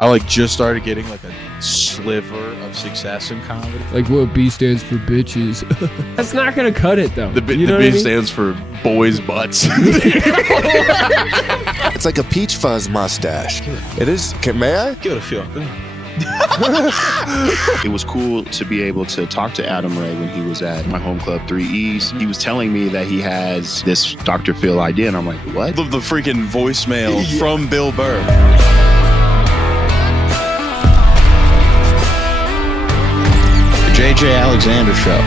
I like just started getting like a sliver of success in comedy. Like what B stands for bitches. That's not gonna cut it though. The B stands for boys' butts. It's like a peach fuzz mustache. It is. May I? Give it a feel. It was cool to be able to talk to Adam Ray when he was at my home club 3E's. He was telling me that he has this Dr. Phil idea, and I'm like, what? The freaking voicemail from Bill Burr. The JJ Alexander Show.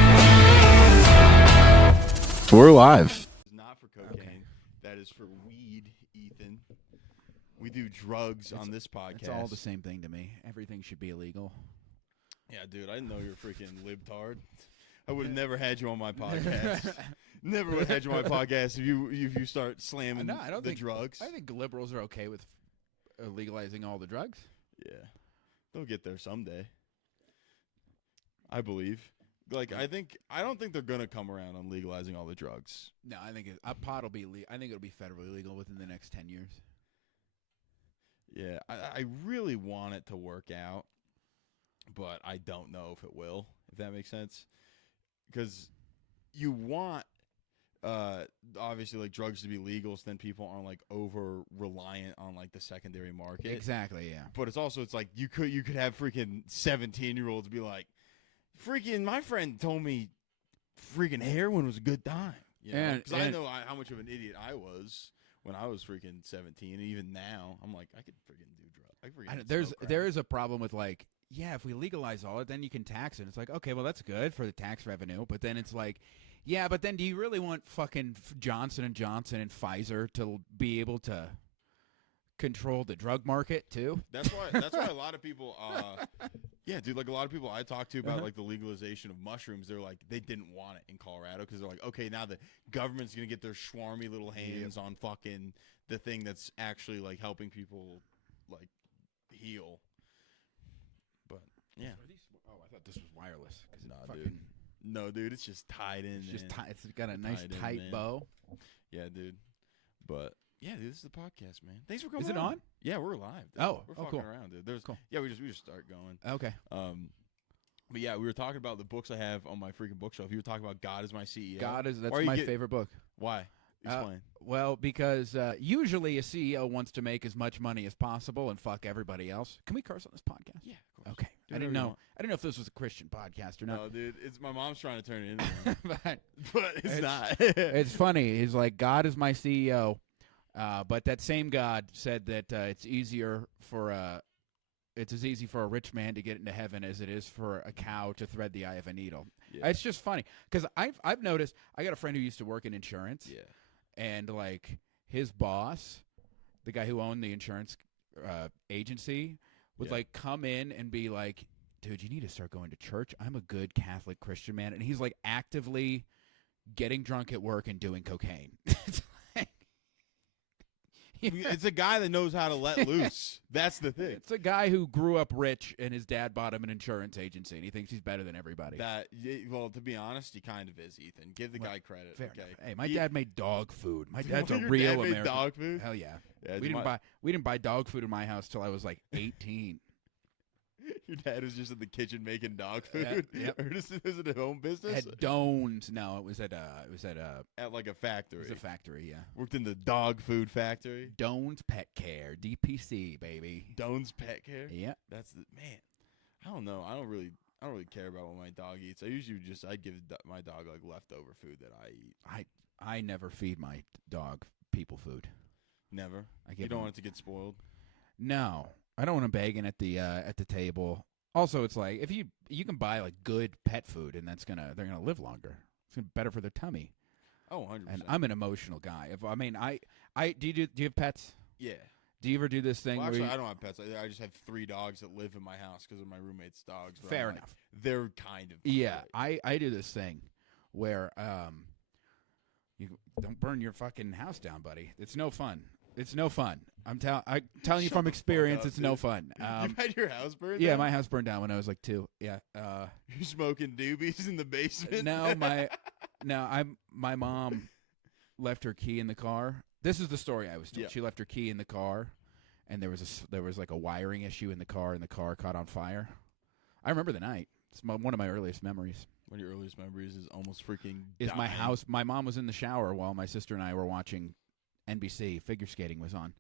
We're live. Not for cocaine. Okay. That is for weed, Ethan. We do drugs on this podcast. It's all the same thing to me. Everything should be illegal. Yeah, dude, I didn't know you were freaking libtard. I would have never had you on my podcast. Never would have had you on my podcast if you start slamming drugs. I think liberals are okay with legalizing all the drugs. Yeah. They'll get there someday. I believe. I don't think they're gonna come around on legalizing all the drugs. No, I think pot will be. I think it'll be federally legal within the next 10 years. Yeah, I really want it to work out, but I don't know if it will. If that makes sense, because you want obviously like drugs to be legal, so then people aren't like over reliant on like the secondary market. Exactly. Yeah. But it's like you could have freaking 17-year-olds be like, freaking, my friend told me freaking heroin was a good time. You know? Because I know how much of an idiot I was when I was freaking 17. And even now, I'm like, I could freaking do drugs. There is a problem with like, yeah, if we legalize all it, then you can tax it. It's like, okay, well, that's good for the tax revenue. But then it's like, yeah, but then do you really want fucking Johnson & Johnson and Pfizer to be able to control the drug market too? That's why a lot of people yeah, dude, like a lot of people I talk to about like the legalization of mushrooms, they're like, they didn't want it in Colorado because they're like, okay, now the government's gonna get their schwarmy little hands on fucking the thing that's actually like helping people like heal. But yeah. Oh, I thought this was wireless. Dude. No, dude, it's just tied in. It's just it's got a nice tight bow. Yeah, dude. But yeah, dude, this is the podcast, man. Thanks for coming. Is it on? Yeah, we're live. Dude. We're fucking cool. around, dude. Cool. Yeah, we just start going. Okay. But yeah, we were talking about the books I have on my freaking bookshelf. You were talking about God is My CEO. That's my favorite book. Why? Explain. Well, because usually a CEO wants to make as much money as possible and fuck everybody else. Can we curse on this podcast? Yeah, of course. Okay. I didn't know if this was a Christian podcast or not. No, dude. It's my mom's trying to turn it into one. but it's not. It's funny. He's like, God is my CEO. But that same God said that it's as easy for a rich man to get into heaven as it is for a cow to thread the eye of a needle. Yeah. It's just funny because I've noticed. I got a friend who used to work in insurance. Yeah. And like his boss, the guy who owned the insurance agency, would like come in and be like, "Dude, you need to start going to church. I'm a good Catholic Christian man," and he's like actively getting drunk at work and doing cocaine. It's a guy that knows how to let loose. That's the thing. It's a guy who grew up rich and his dad bought him an insurance agency and he thinks he's better than everybody. Well, to be honest, he kind of is, Ethan. Give the guy credit. Fair okay. enough. Hey, my dad made dog food. My dad's a real American. Made dog food? Hell yeah. We didn't buy dog food in my house till I was like 18. Your dad was just in the kitchen making dog food. Yep. Or was it a home business? At Doan's. No, it was at like a factory. It was a factory, yeah. Worked in the dog food factory. Doan's Pet Care, DPC, baby. Doan's Pet Care. Yeah. That's the man. I don't know. I don't really care about what my dog eats. I'd give my dog like leftover food that I eat. I never feed my dog people food. Never. You don't want it to get spoiled. No. I don't want them begging at the table. Also, it's like if you can buy like good pet food and they're gonna live longer. It's gonna be better for their tummy. Oh, 100%. And I'm an emotional guy. Do you have pets? Yeah. Do you ever do this thing? Well, actually, I don't have pets. I just have 3 dogs that live in my house because of my roommate's dogs. Fair enough. They're kind of yeah. I do this thing where you don't burn your fucking house down, buddy. It's no fun. It's no fun. I'm telling you from experience, it's no fun. You've had your house burned down? Yeah, my house burned down when I was like 2. Yeah. You're smoking doobies in the basement? No, my mom left her key in the car. This is the story I was told. Yeah. She left her key in the car, and there was like a wiring issue in the car, and the car caught on fire. I remember the night. It's one of my earliest memories. One of your earliest memories is almost freaking Is dying. my house. My mom was in the shower while my sister and I were watching NBC. Figure skating was on.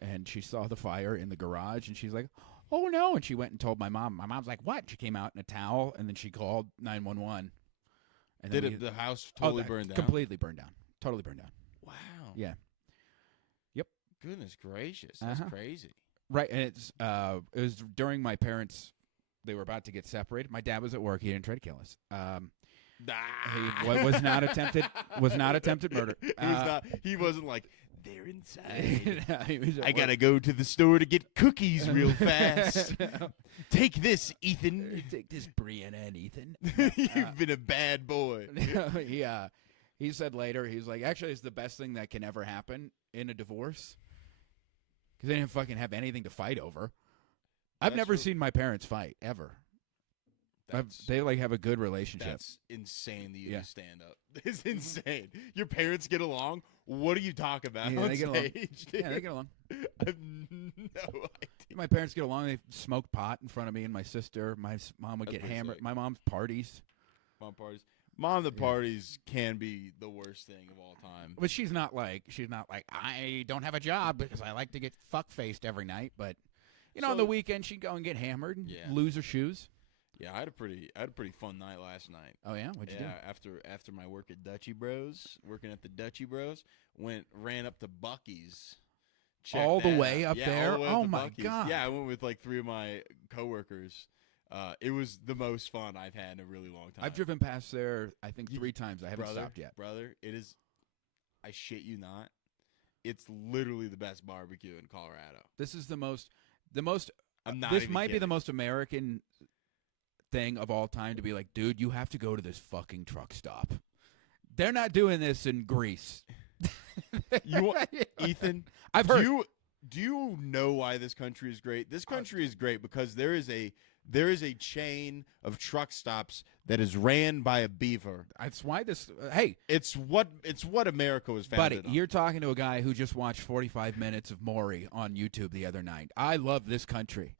And she saw the fire in the garage, and she's like, "Oh, no." And she went and told my mom. My mom's like, "What?" She came out in a towel, and then she called 911. And then The house totally burned down? Completely burned down. Totally burned down. Wow. Yeah. Goodness gracious. That's crazy. Right, and it was during my parents. They were about to get separated. My dad was at work. He didn't try to kill us. He was not attempted. Was not attempted murder. He wasn't like, they're inside. He was at I work. gotta go to the store to get cookies real fast. Take this, Ethan. Take this, Brianna and Ethan. You've been a bad boy. He said later, he's like, actually, it's the best thing that can ever happen in a divorce. Because they didn't fucking have anything to fight over. I've never seen my parents fight, ever. They like have a good relationship. That's insane that you do stand up. It's Mm-hmm. insane. Your parents get along. What do you talk about Yeah, on they get along. stage? Yeah, they get along. I have no idea. My parents get along. They smoke pot in front of me and my sister. My mom would That's get pretty hammered. sick. My mom's parties. The parties can be the worst thing of all time. But she's not like, I don't have a job because I like to get fuck-faced every night. But, on the weekend, she'd go and get hammered and lose her shoes. Yeah, I had a pretty fun night last night. Oh, yeah? What'd you do? After my work at Dutchy Bros, working at the Dutchy Bros, ran up to Buc-ee's. All the way up there? All the way up Oh, to my Buc-ee's. God. Yeah, I went with like 3 of my coworkers. It was the most fun I've had in a really long time. I've driven past there, I think, 3 times. I haven't stopped yet. Brother, it is, I shit you not, it's literally the best barbecue in Colorado. This is the most. I'm not This even might be kidding. the most American thing of all time to be like, dude, you have to go to this fucking truck stop. They're not doing this in Greece. You want, Ethan? I've heard. Do you know why this country is great? This country is great because there is a chain of truck stops that is ran by a beaver. That's why this. Hey, It's what America was founded buddy, on. you're talking to a guy who just watched 45 minutes of Maury on YouTube the other night. I love this country.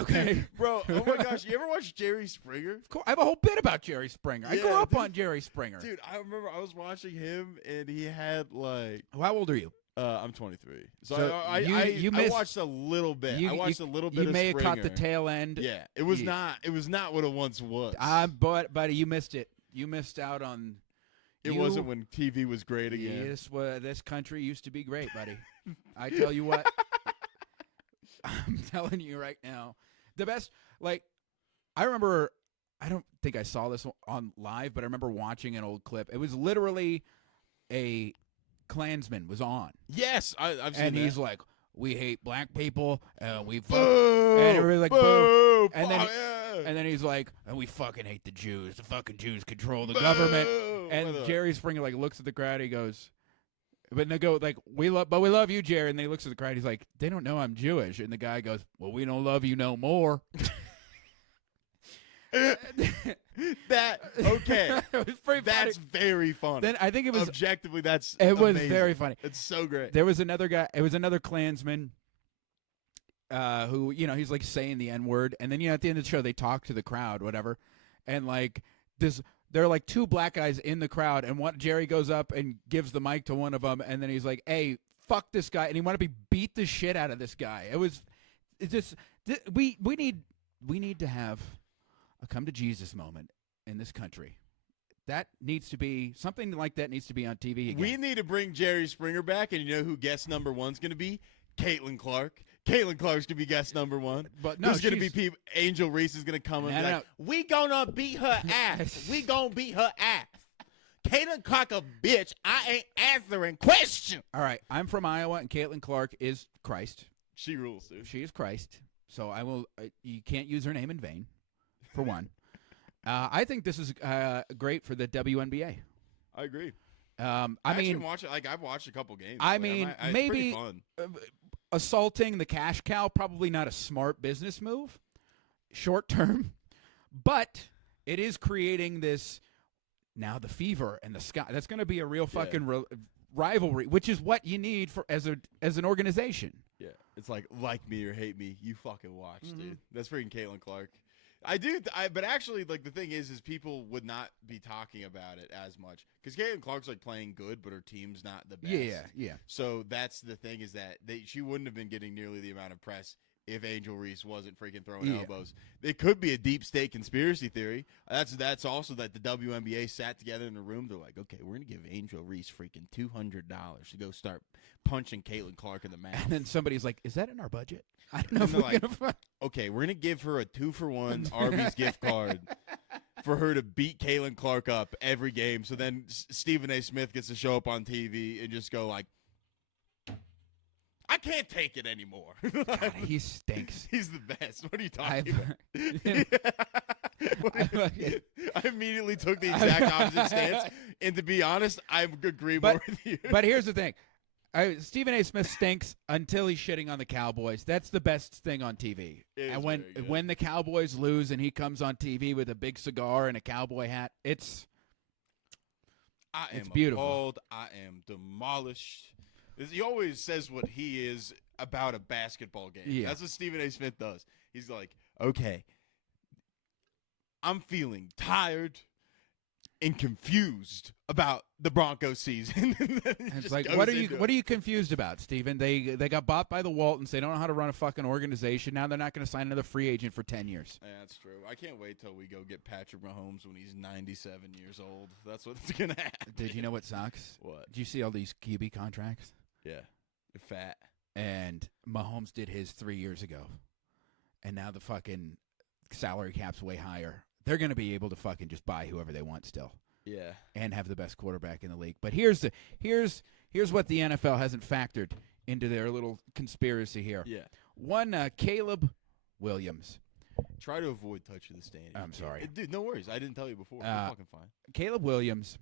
Okay, Bro, oh my gosh, you ever watch Jerry Springer? Of course, I have a whole bit about Jerry Springer. I grew Yeah, up dude. on Jerry Springer. Dude, I remember I was watching him and he had like How old are you? I'm 23. So, So I you I missed- watched a little bit. You- I watched you- a little bit You of may have Springer. caught the tail end. Yeah, it was Yeah. not what it once was. But buddy, you missed it. You missed out on. It wasn't when TV was great again. This country used to be great, buddy. I tell you what. I'm telling you right now, the best. Like, I remember. I don't think I saw this on live, but I remember watching an old clip. It was literally a Klansman was on, Yes, I've seen and that. he's like, "We hate black people, we fuck," Boo! and everybody like, boo! "Boo!" And then- Fuck yeah! and then he's like, "And we fucking hate the Jews. The fucking Jews control the government." Boo! And What Jerry Springer like looks at the crowd. He goes, "But they go like we love you, Jerry." And then he looks at the crowd. He's like, "They don't know I'm Jewish." And the guy goes, "Well, we don't love you no more." that okay. It was pretty That's funny. very funny. Then I think it was Objectively, that's it was amazing. very funny. It's so great. There was another guy. It was another Klansman. Who he's like saying the N-word, and then at the end of the show they talk to the crowd, whatever, and like there are like 2 black guys in the crowd, and Jerry goes up and gives the mic to one of them, and then he's like, "Hey, fuck this guy," and he wanted to beat the shit out of this guy. It's just we need to have a come to Jesus moment in this country. That needs to be something like that needs to be on TV again. We need to bring Jerry Springer back, and you know who guest number 1's going to be? Caitlin Clark. Caitlin Clark's going to be guest number 1. But no, there's going to be she's- people. Angel Reese is going to come and be No, like, "We gonna beat her ass. We gonna beat her ass." Caitlin Clark a bitch. I ain't answering questions. All right, I'm from Iowa, and Caitlin Clark is Christ. She rules, dude. She is Christ. So I will. You can't use her name in vain, for one. I think this is great for the WNBA. I agree. I actually mean, watch it. Like I've watched a couple games. I Like, mean, it's maybe- pretty fun. assaulting the cash cow, probably not a smart business move, short term, but it is creating this now the fever and the sky. That's going to be a real fucking rivalry, which is what you need for as an organization. Yeah, it's like me or hate me. You fucking watch, Mm-hmm. dude. That's freaking Caitlin Clark. But actually, like the thing is people would not be talking about it as much because Caitlin Clark's like playing good, but her team's not the best. Yeah. So that's the thing is that she wouldn't have been getting nearly the amount of press if Angel Reese wasn't freaking throwing elbows. It could be a deep state conspiracy theory. That's also that the WNBA sat together in a room. They're like, okay, we're gonna give Angel Reese freaking $200 to go start punching Caitlin Clark in the mouth. And then somebody's like, "Is that in our budget?" I don't know And if we're they're like, gonna. Okay, we're gonna give her a 2-for-1 Arby's gift card for her to beat Caitlin Clark up every game. So then Stephen A. Smith gets to show up on TV and just go like, I can't take it anymore. God, he stinks. He's the best. What are you talking about? I immediately took the exact opposite stance. And to be honest, I agree more with you. But here's the thing. Stephen A. Smith stinks until he's shitting on the Cowboys. That's the best thing on TV. And when the Cowboys lose and he comes on TV with a big cigar and a cowboy hat, it's beautiful. Appalled. I am demolished. He always says what he is about a basketball game. Yeah. That's what Stephen A. Smith does. He's like, okay, I'm feeling tired and confused about the Broncos season. It's like, what are you confused about, Stephen? They got bought by the Waltons. They don't know how to run a fucking organization. Now they're not going to sign another free agent for 10 years. Yeah, that's true. I can't wait till we go get Patrick Mahomes when he's 97 years old. That's what's going to happen. Dude, you know what sucks? What? Did you see all these QB contracts? Yeah. They're fat. And Mahomes did his 3 years ago. And now the fucking salary cap's way higher. They're going to be able to fucking just buy whoever they want still. Yeah. And have the best quarterback in the league. But here's what the NFL hasn't factored into their little conspiracy here. Yeah. One, Caleb Williams. Try to avoid touching the stadium. I'm sorry. Dude, no worries. I didn't tell you before. You're fucking fine. Caleb Williams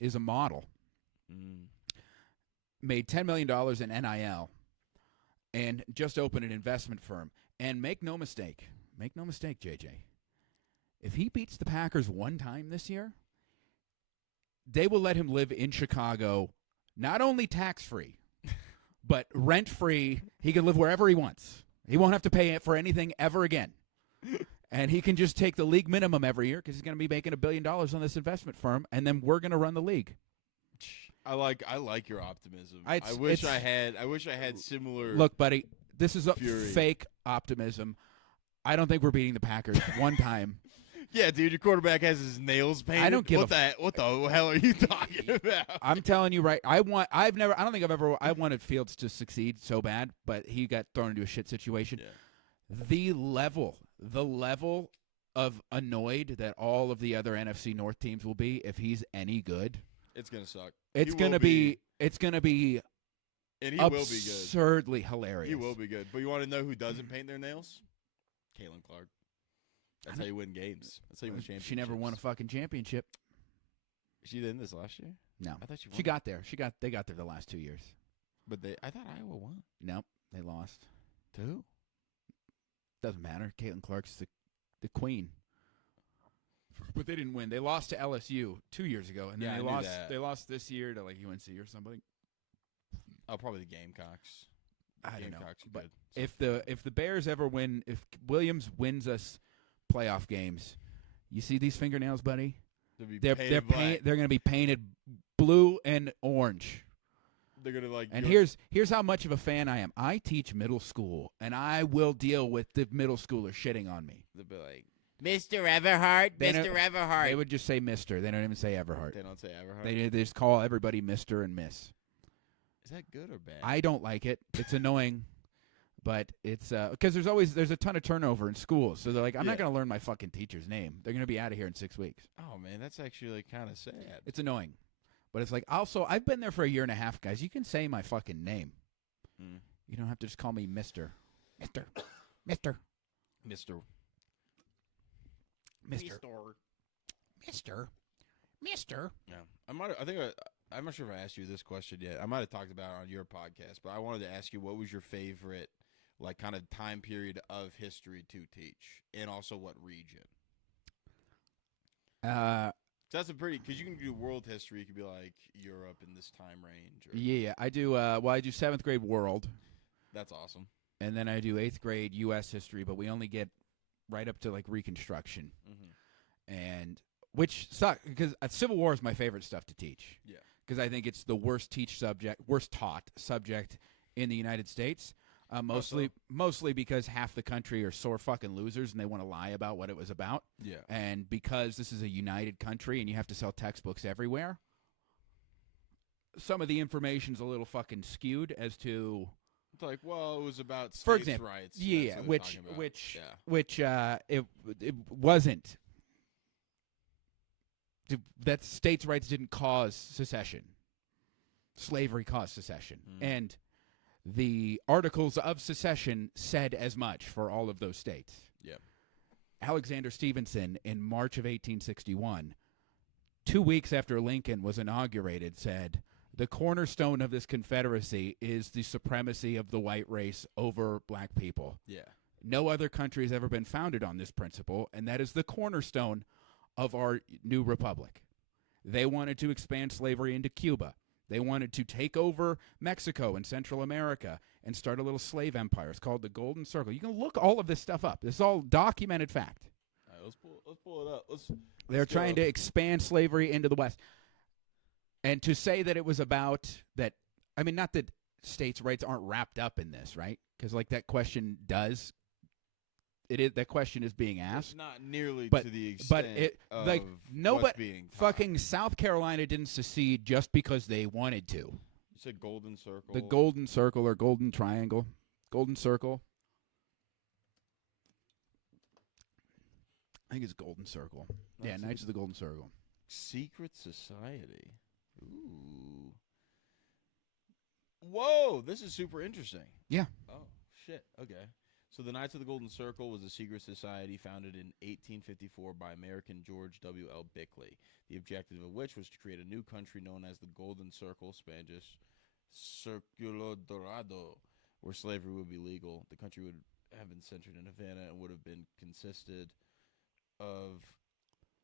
is a model. Made $10 million in NIL and just opened an investment firm. And make no mistake, JJ, if he beats the Packers one time this year, they will let him live in Chicago, not only tax-free, but rent-free. He can live wherever he wants. He won't have to pay for anything ever again. And he can just take the league minimum every year because he's going to be making $1 billion on this investment firm, and then we're going to run the league. I like your optimism. I wish I had similar. Look, buddy, this is a fury. fake optimism. I don't think we're beating the Packers one time. Yeah, dude, your quarterback has his nails painted. I don't give what the hell are you talking about? I'm telling you, right? I wanted Fields to succeed so bad, but he got thrown into a shit situation. Yeah. The level of annoyed that all of the other NFC North teams will be if he's any good. It's gonna suck. It's gonna be and he will be good. Absurdly hilarious. He will be good. But you want to know who doesn't paint their nails? Caitlin Clark. That's how you win games. That's how you win championships. She never won a fucking championship. She didn't this last year? No. I thought she got there. They got there the last 2 years. But I thought Iowa won. Nope, they lost. To who? Doesn't matter. Caitlin Clark's the queen. But they didn't win. They lost to LSU 2 years ago, and then they lost this year to like UNC or something. Oh, probably the Gamecocks. I don't know. But good. if the Bears ever win, if Williams wins us playoff games, you see these fingernails, buddy? They're going to be painted blue and orange. They're going to like. And here's how much of a fan I am. I teach middle school, and I will deal with the middle schoolers shitting on me. They'll be like, Mr. Everhart, Mr. Everhart. They would just say Mr. They don't even say Everhart. They don't say Everhart. They just call everybody Mr. and Miss. Is that good or bad? I don't like it. It's annoying. But it's because there's a ton of turnover in schools. So they're like, I'm not going to learn my fucking teacher's name. They're going to be out of here in 6 weeks. Oh, man, that's actually like kind of sad. It's annoying. But it's like, also, I've been there for a year and a half, guys. You can say my fucking name. You don't have to just call me Mr. Mister. Mister. Yeah. I'm not sure if I asked you this question yet. I might have talked about it on your podcast, but I wanted to ask you, what was your favorite, like, kind of time period of history to teach, and also what region? So that's a pretty because you can do world history. You could be like Europe in this time range. Or, Yeah, I do. Well, I do 7th grade world, that's awesome. and then I do 8th grade U.S. history, but we only get right up to like Reconstruction, and which sucks because Civil War is my favorite stuff to teach. Yeah. Because I think it's the worst taught subject in the United States. Mostly because half the country are sore fucking losers and they want to lie about what it was about. Yeah. And because this is a united country and you have to sell textbooks everywhere, some of the information's a little fucking skewed as to. It's like, well, it was about states' For example, rights. yeah, That's what which they're talking about. it wasn't. That states' rights didn't cause secession. Slavery caused secession. And the Articles of Secession said as much for all of those states. Yeah. Alexander Stevenson, in March of 1861, 2 weeks after Lincoln was inaugurated, said, "The cornerstone of this Confederacy is the supremacy of the white race over black people. Yeah. No other country has ever been founded on this principle, and that is the cornerstone of our new republic." They wanted to expand slavery into Cuba. They wanted to take over Mexico and Central America and start a little slave empire. It's called the Golden Circle. You can look all of this stuff up. This is all documented fact. All right, let's pull it up. They're trying to expand slavery into the West. And to say that it was about that, I mean, not that states' rights aren't wrapped up in this, right? Because, like, that question does. That question is being asked. It's not nearly But- to the extent but it- of like, what's nobody- being taught. Fucking South Carolina didn't secede just because they wanted to. You said Golden Circle. The Golden Circle or Golden Triangle. Golden Circle. I think it's Golden Circle. Yeah, That's Knights of the Golden Circle. Secret Society. Ooh. Whoa, this is super interesting. Yeah. Oh, shit. Okay. So the Knights of the Golden Circle was a secret society founded in 1854 by American George W. L. Bickley, the objective of which was to create a new country known as the Golden Circle, Spanish Círculo Dorado, where slavery would be legal. The country would have been centered in Havana and would have been consisted of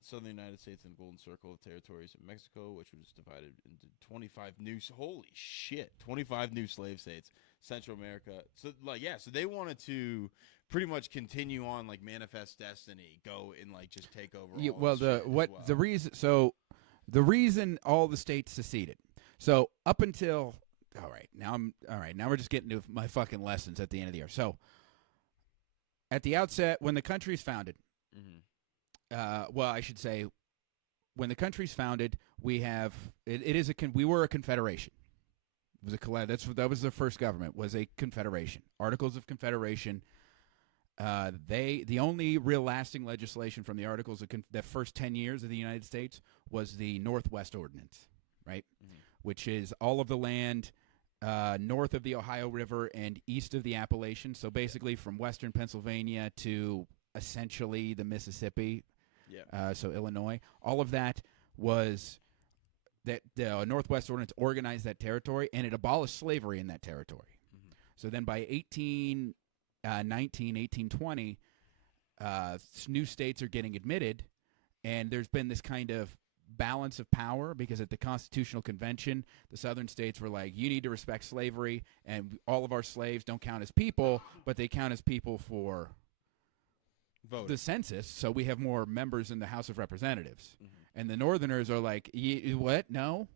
southern United States and Golden Circle of territories in Mexico, which was divided into 25 new, holy shit, 25 new slave states, Central America. So, like, yeah, so they wanted to pretty much continue on, like, Manifest Destiny, go and, like, just take over. Yeah, all well, this shit as well. the reason all the states seceded. So up until now we're just getting to my fucking lessons at the end of the year. So at the outset, when the country's founded, well, I should say, when the country's founded, we were a confederation. It was that was the first government, was a confederation. Articles of Confederation. The only real lasting legislation from the Articles of the first 10 years of the United States was the Northwest Ordinance, right? Which is all of the land north of the Ohio River and east of the Appalachians. So basically from western Pennsylvania to essentially the Mississippi. Yeah. So Illinois, all of that was that the Northwest Ordinance organized that territory, and it abolished slavery in that territory. So then by 1820, new states are getting admitted, and there's been this kind of balance of power because at the Constitutional Convention, the southern states were like, you need to respect slavery, and all of our slaves don't count as people, but they count as people for the census, so we have more members in the House of Representatives. And the Northerners are like, what? No.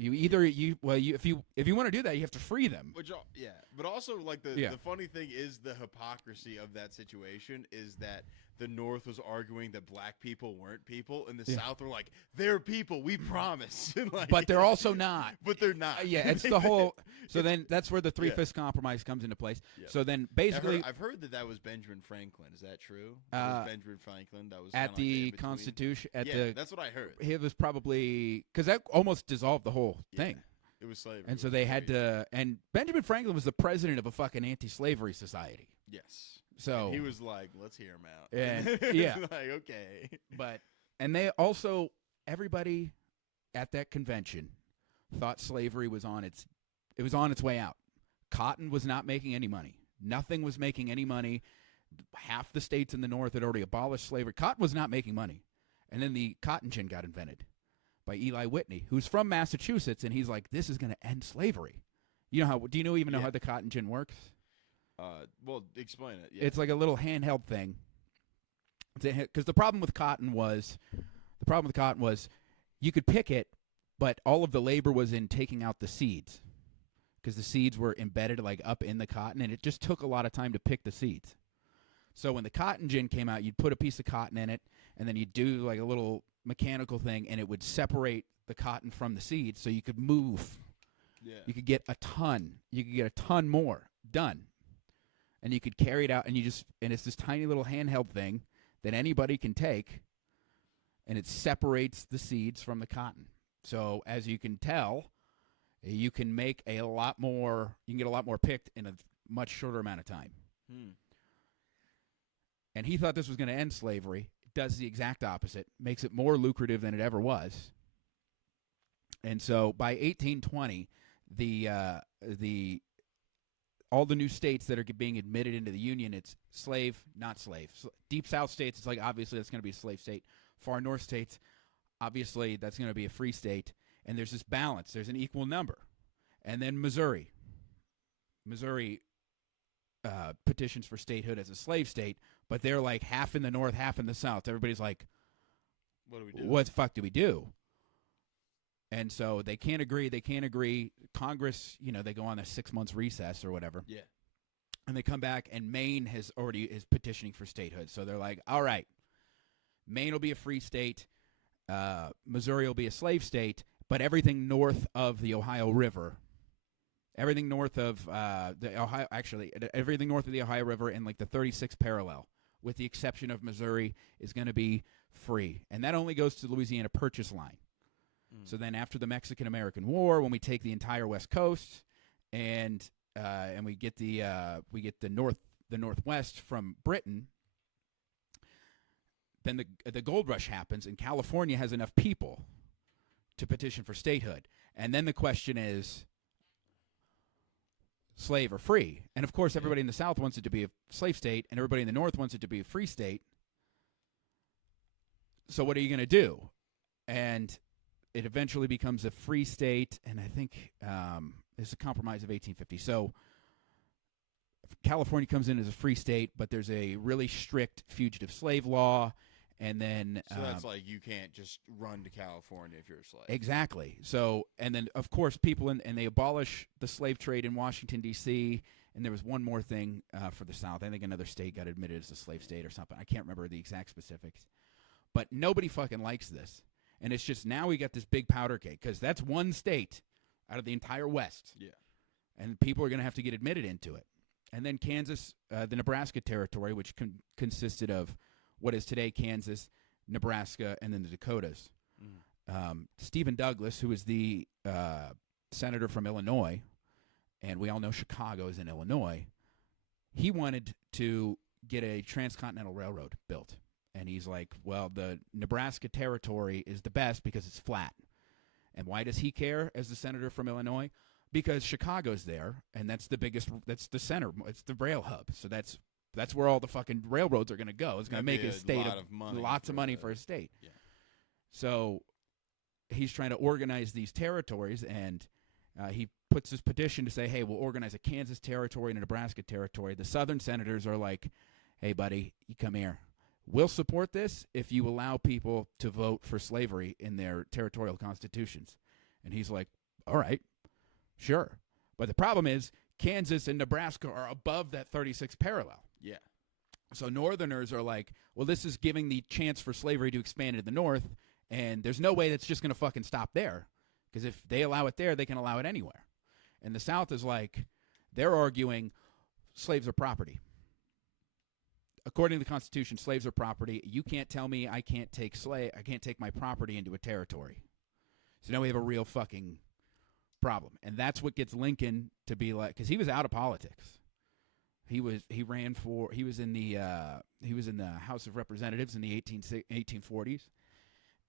If you want to do that, you have to free them. Yeah, but also like the funny thing is the hypocrisy of that situation is that the North was arguing that black people weren't people, and the South were like, they're people, we promise. Like, but they're also not. But they're not. Yeah, it's the whole. So then that's where the three-fifths compromise comes into place. Yeah. So then basically, I've heard that was Benjamin Franklin. Is that true? Was Benjamin Franklin that was at the like Constitution. that's what I heard. It was probably because that almost dissolved the whole thing. It was slavery. And so they had to. And Benjamin Franklin was the president of a fucking anti-slavery society. Yes. So and he was like, "Let's hear him out." And yeah, like okay. And they also everybody at that convention thought slavery was on its way out. Cotton was not making any money. Nothing was making any money. Half the states in the North had already abolished slavery. Cotton was not making money. And then the cotton gin got invented by Eli Whitney, who's from Massachusetts, and he's like, this is going to end slavery. You know how? Do you know even know how the cotton gin works? Well, explain it. Yeah. It's like a little handheld thing. Because the problem with cotton was you could pick it, but all of the labor was in taking out the seeds, because the seeds were embedded like up in the cotton, and it just took a lot of time to pick the seeds. So when the cotton gin came out, you'd put a piece of cotton in it, and then you'd do like a little mechanical thing, and it would separate the cotton from the seeds, so you could move. Yeah. You could get a ton. You could get a ton more done, and you could carry it out. And it's this tiny little handheld thing that anybody can take, and it separates the seeds from the cotton. So as you can tell, you can make a lot more. You can get a lot more picked in a much shorter amount of time. And he thought this was going to end slavery. It does the exact opposite. Makes it more lucrative than it ever was. And so by 1820, all the new states that are being admitted into the Union, it's slave, not slave. Deep South states, it's like obviously that's going to be a slave state. Far North states, obviously that's going to be a free state. And there's this balance. There's an equal number. And then Missouri petitions for statehood as a slave state, but they're like half in the North, half in the South. Everybody's like, what do we do? What the fuck do we do? And so they can't agree. Congress, they go on a 6 months recess or whatever. Yeah. And they come back, and Maine is petitioning for statehood. So they're like, all right, Maine will be a free state. Missouri will be a slave state, but everything north of the Ohio River, everything north of everything north of the Ohio River and like the 36th parallel, with the exception of Missouri, is going to be free. And that only goes to the Louisiana Purchase line. So then after the Mexican-American War, when we take the entire West Coast and we get the Northwest from Britain, then the gold rush happens, and California has enough people to petition for statehood. And then the question is, slave or free? And of course, everybody in the South wants it to be a slave state, and everybody in the North wants it to be a free state. So what are you going to do? And it eventually becomes a free state, and I think it's a compromise of 1850. So California comes in as a free state, but there's a really strict fugitive slave law, and then so that's like you can't just run to California if you're a slave. Exactly. So, and then of course people and they abolish the slave trade in Washington D.C. And there was one more thing for the South. I think another state got admitted as a slave state or something. I can't remember the exact specifics, but nobody fucking likes this. And it's just now we got this big powder keg, because that's one state out of the entire West. Yeah. And people are going to have to get admitted into it. And then Kansas, the Nebraska Territory, which consisted of what is today Kansas, Nebraska, and then the Dakotas. Stephen Douglas, who is the senator from Illinois, and we all know Chicago is in Illinois, he wanted to get a transcontinental railroad built. And he's like, well, the Nebraska Territory is the best because it's flat. And why does he care as the senator from Illinois? Because Chicago's there, and that's the biggest, that's the center, it's the rail hub. So that's where all the fucking railroads are going to go. It's going to make a state lots of money for a state. Yeah. So he's trying to organize these territories, and he puts this petition to say, hey, we'll organize a Kansas territory and a Nebraska territory. The southern senators are like, hey, buddy, you come here. We'll support this if you allow people to vote for slavery in their territorial constitutions. And he's like, all right, sure. But the problem is Kansas and Nebraska are above that 36th parallel. Yeah. So Northerners are like, well, this is giving the chance for slavery to expand in the North, and there's no way that's just going to fucking stop there, because if they allow it there, they can allow it anywhere. And the South is like, they're arguing slaves are property. According to the Constitution, slaves are property. You can't tell me I can't take my property into a territory. So now we have a real fucking problem. And that's what gets Lincoln to be like, because he was out of politics. He was in the House of Representatives in the 1840s,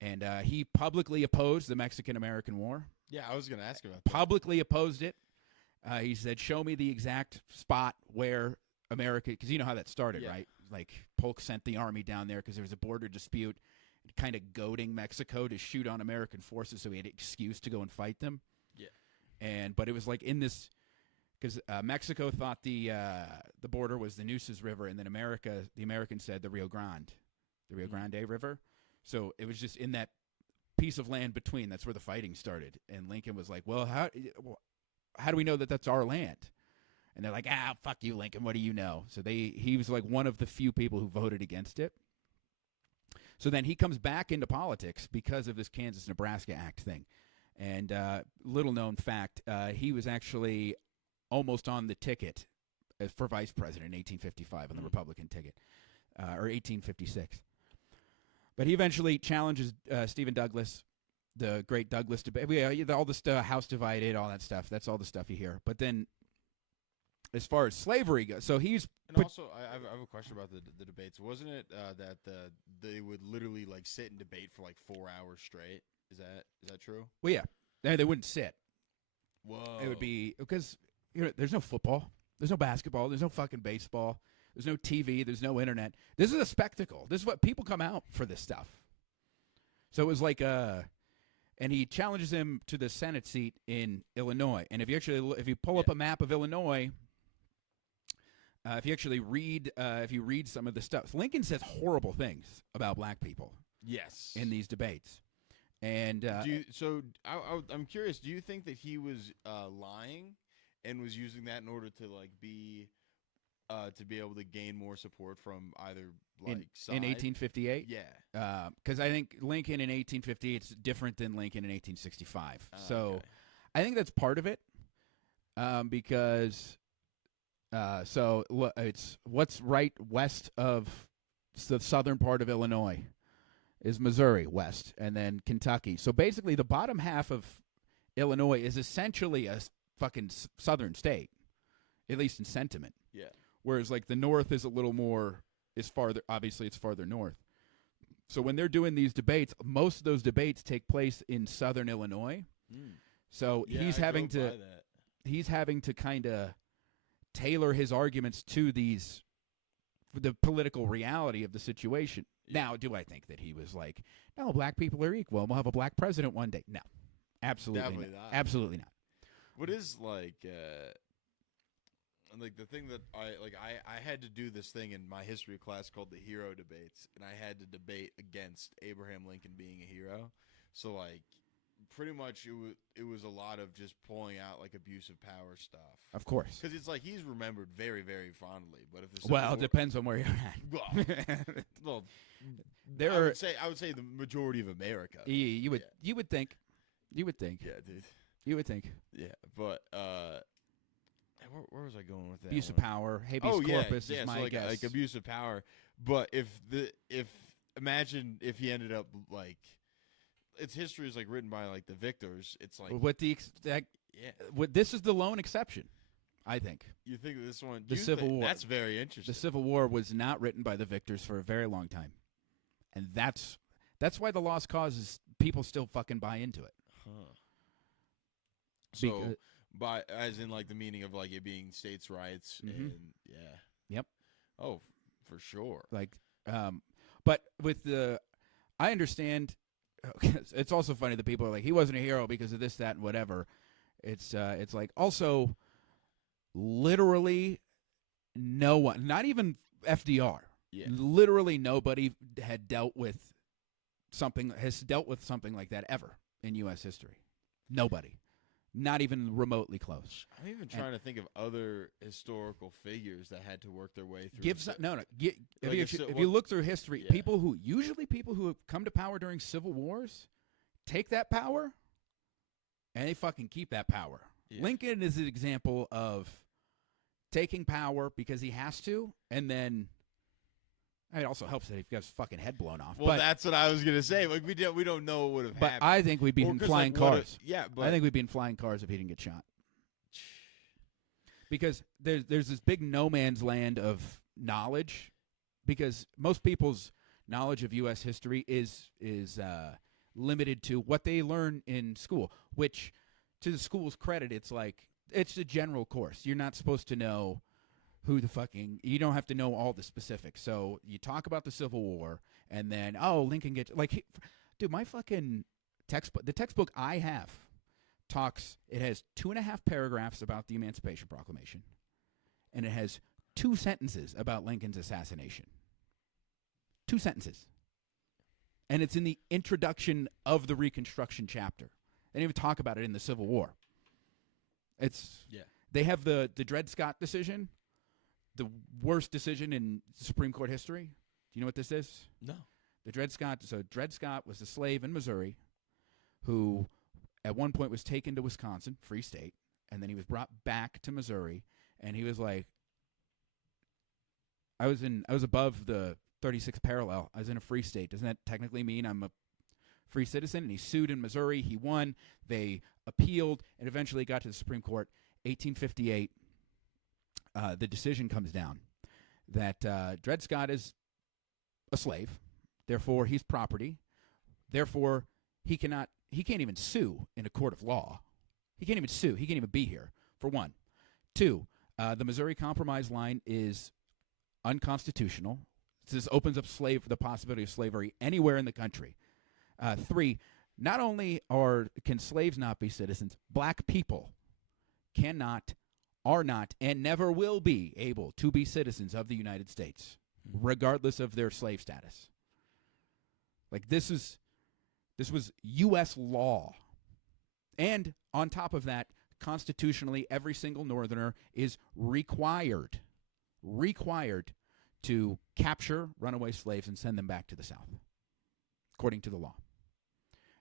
and he publicly opposed the Mexican-American War. Yeah, I was going to ask about that. Publicly opposed it. He said, show me the exact spot where America, because you know how that started, Yeah. right? Like Polk sent the army down there because there was a border dispute. kind of goading Mexico to shoot on American forces so he had an excuse to go and fight them. Yeah. But it was like in this, because Mexico thought the border was the Nueces River, and then the Americans said the Rio Grande River. So it was just in that piece of land between. That's where the fighting started. And Lincoln was like, well, how do we know that that's our land? And they're like, fuck you, Lincoln. What do you know? So he was like one of the few people who voted against it. So then he comes back into politics because of this Kansas-Nebraska Act thing. And little known fact, he was actually almost on the ticket for vice president in 1855 on the Republican ticket, or 1856. But he eventually challenges Stephen Douglas, the great Douglas debate. All the House divided, all that stuff. That's all the stuff you hear. But then as far as slavery goes, so he's... And also, I have a question about the debates. Wasn't it that they would literally like sit and debate for like 4 hours straight? Is that true? Well, yeah. They wouldn't sit. Whoa. It would be... Because there's no football. There's no basketball. There's no fucking baseball. There's no TV. There's no internet. This is a spectacle. This is what people come out for this stuff. So it was like and he challenges him to the Senate seat in Illinois. And if you pull up a map of Illinois, if you read some of the stuff, Lincoln says horrible things about black people. Yes. In these debates. And I'm curious. Do you think that he was lying and was using that in order to like be able to gain more support from either side? In 1858? Yeah. Because I think Lincoln in 1858 is different than Lincoln in 1865. So okay. I think that's part of it. Because it's what's right west of the southern part of Illinois is Missouri west, and then Kentucky. So basically the bottom half of Illinois is essentially a fucking southern state, at least in sentiment. Yeah. Whereas like the north is a little more, obviously it's farther north. So when they're doing these debates, most of those debates take place in southern Illinois. So he's having to kind of tailor his arguments to the political reality of the situation. Now, do I think that he was like, no, black people are equal and we'll have a black president one day? No, absolutely not. Absolutely not. What is like the thing that I had to do this thing in my history class called the hero debates, and I had to debate against Abraham Lincoln being a hero. So like pretty much it was a lot of just pulling out like abuse of power stuff. Of course. Because it's like he's remembered very, very fondly. But if it depends on where you're at. Well, I would say the majority of America. You would think. Yeah, dude. You would think. Yeah, but where was I going with that? Abuse of power, habeas corpus is my guess. Like abuse of power. But imagine if he ended up like, its history is like written by like the victors. It's like this is the lone exception, I think. You think this one? The Civil War. That's very interesting. The Civil War was not written by the victors for a very long time, and that's why the lost cause is people still fucking buy into it. Huh. So, as in like the meaning of like it being states' rights, and Yep. Oh, for sure. Like, but with I understand. It's also funny that people are like, he wasn't a hero because of this, that, and whatever. It's like also literally no one, not even FDR. Yeah. Literally nobody has dealt with something like that ever in U.S. history. Nobody. Not even remotely close. I'm even trying to think of other historical figures that had to work their way through. If you look through history, people who have come to power during civil wars take that power and they fucking keep that power. Yeah. Lincoln is an example of taking power because he has to, and then it also helps that he got his fucking head blown off. Well, that's what I was gonna say. Like we don't know what would have happened. But I think we'd be in flying cars. But I think we'd be in flying cars if he didn't get shot. Because there's this big no man's land of knowledge. Because most people's knowledge of U.S. history is limited to what they learn in school. Which, to the school's credit, it's a general course. You're not supposed to know who the fucking, you don't have to know all the specifics. So you talk about the Civil War, and then, oh, Lincoln gets, like, dude, my fucking textbook, the textbook I have it has 2.5 paragraphs about the Emancipation Proclamation, and it has 2 sentences about Lincoln's assassination. 2 sentences. And it's in the introduction of the Reconstruction chapter. They didn't even talk about it in the Civil War. They have the Dred Scott decision, the worst decision in Supreme Court history. Do you know what this is? No. The Dred Scott. So Dred Scott was a slave in Missouri who at one point was taken to Wisconsin, free state, and then he was brought back to Missouri, and he was like, I was above the 36th parallel. I was in a free state. Doesn't that technically mean I'm a free citizen? And he sued in Missouri. He won. They appealed, and eventually got to the Supreme Court. 1858, the decision comes down that Dred Scott is a slave, therefore he's property, therefore he can't even sue in a court of law. He can't even sue. He can't even be here, for one. 2, the Missouri Compromise line is unconstitutional. This opens up the possibility of slavery anywhere in the country. 3, not only can slaves not be citizens, black people are not, and never will be able to be citizens of the United States, regardless of their slave status. Like, this was U.S. law. And on top of that, constitutionally, every single Northerner is required to capture runaway slaves and send them back to the South, according to the law.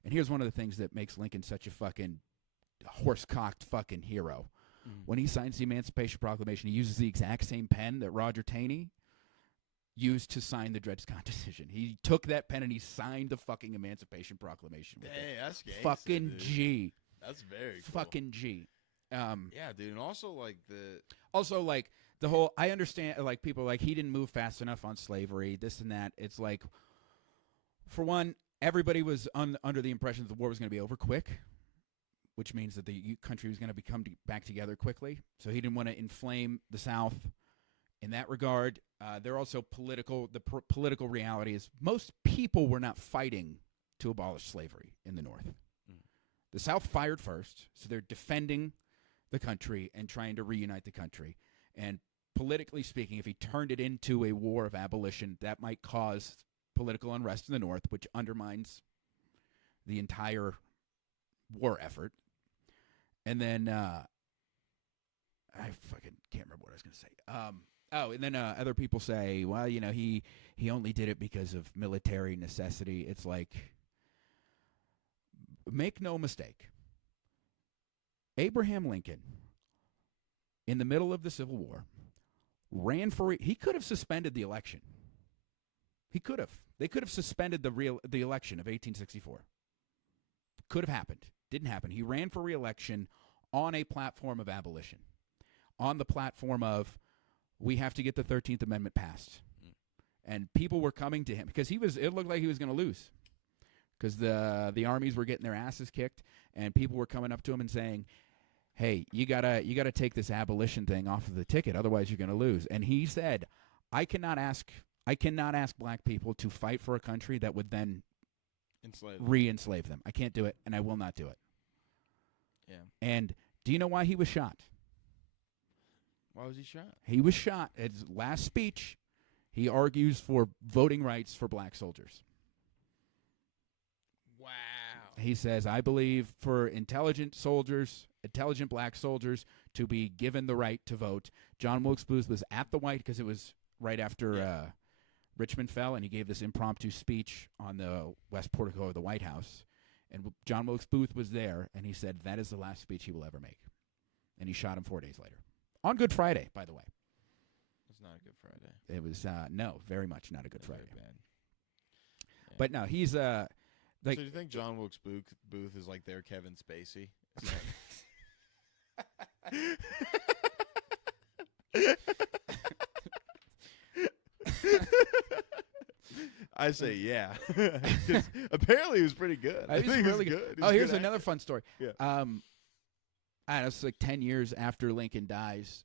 And here's one of the things that makes Lincoln such a fucking horse-cocked fucking hero. When he signs the Emancipation Proclamation, he uses the exact same pen that Roger Taney used to sign the Dred Scott decision. He took that pen and he signed the fucking Emancipation Proclamation with it. That's gangsta, fucking dude. G. That's very cool. Fucking G. Yeah, dude, and also like the whole, I understand, like, people like, he didn't move fast enough on slavery, this and that. It's like, for one, everybody was under the impression that the war was going to be over quick, which means that the country was going to come back together quickly. So he didn't want to inflame the South in that regard. They're also political. The political reality is most people were not fighting to abolish slavery in the North. The South fired first, so they're defending the country and trying to reunite the country. And politically speaking, if he turned it into a war of abolition, that might cause political unrest in the North, which undermines the entire war effort. And then I fucking can't remember what I was going to say. And then other people say, well, you know, he only did it because of military necessity. It's like, make no mistake, Abraham Lincoln, in the middle of the Civil War, he could have suspended the election. He could have. They could have suspended the election of 1864. Could have happened. Didn't happen. He ran for re-election on a platform of abolition, on the platform of, we have to get the 13th Amendment passed. And people were coming to him because it looked like he was going to lose, because the armies were getting their asses kicked, and people were coming up to him and saying, hey, you gotta take this abolition thing off of the ticket, otherwise you're going to lose. And he said, I cannot ask black people to fight for a country that would then re-enslave them. I can't do it, and I will not do it. Yeah. And do you know why he was shot? Why was he shot? He was shot. At his last speech, he argues for voting rights for black soldiers. Wow. He says, I believe for intelligent black soldiers to be given the right to vote. John Wilkes Booth was at the White, because it was right after Richmond fell, and he gave this impromptu speech on the west portico of the White House. And John Wilkes Booth was there, and he said that is the last speech he will ever make. And he shot him 4 days later. On Good Friday, by the way. It's not a Good Friday. It was, no, very much not a Good Friday. Very bad. Yeah. But no, he's, like... So do you think John Wilkes Booth is like their Kevin Spacey? I say yeah. Apparently he was pretty good. I think he was good. Here's another fun story. Yeah. I don't know, it's like 10 years after Lincoln dies,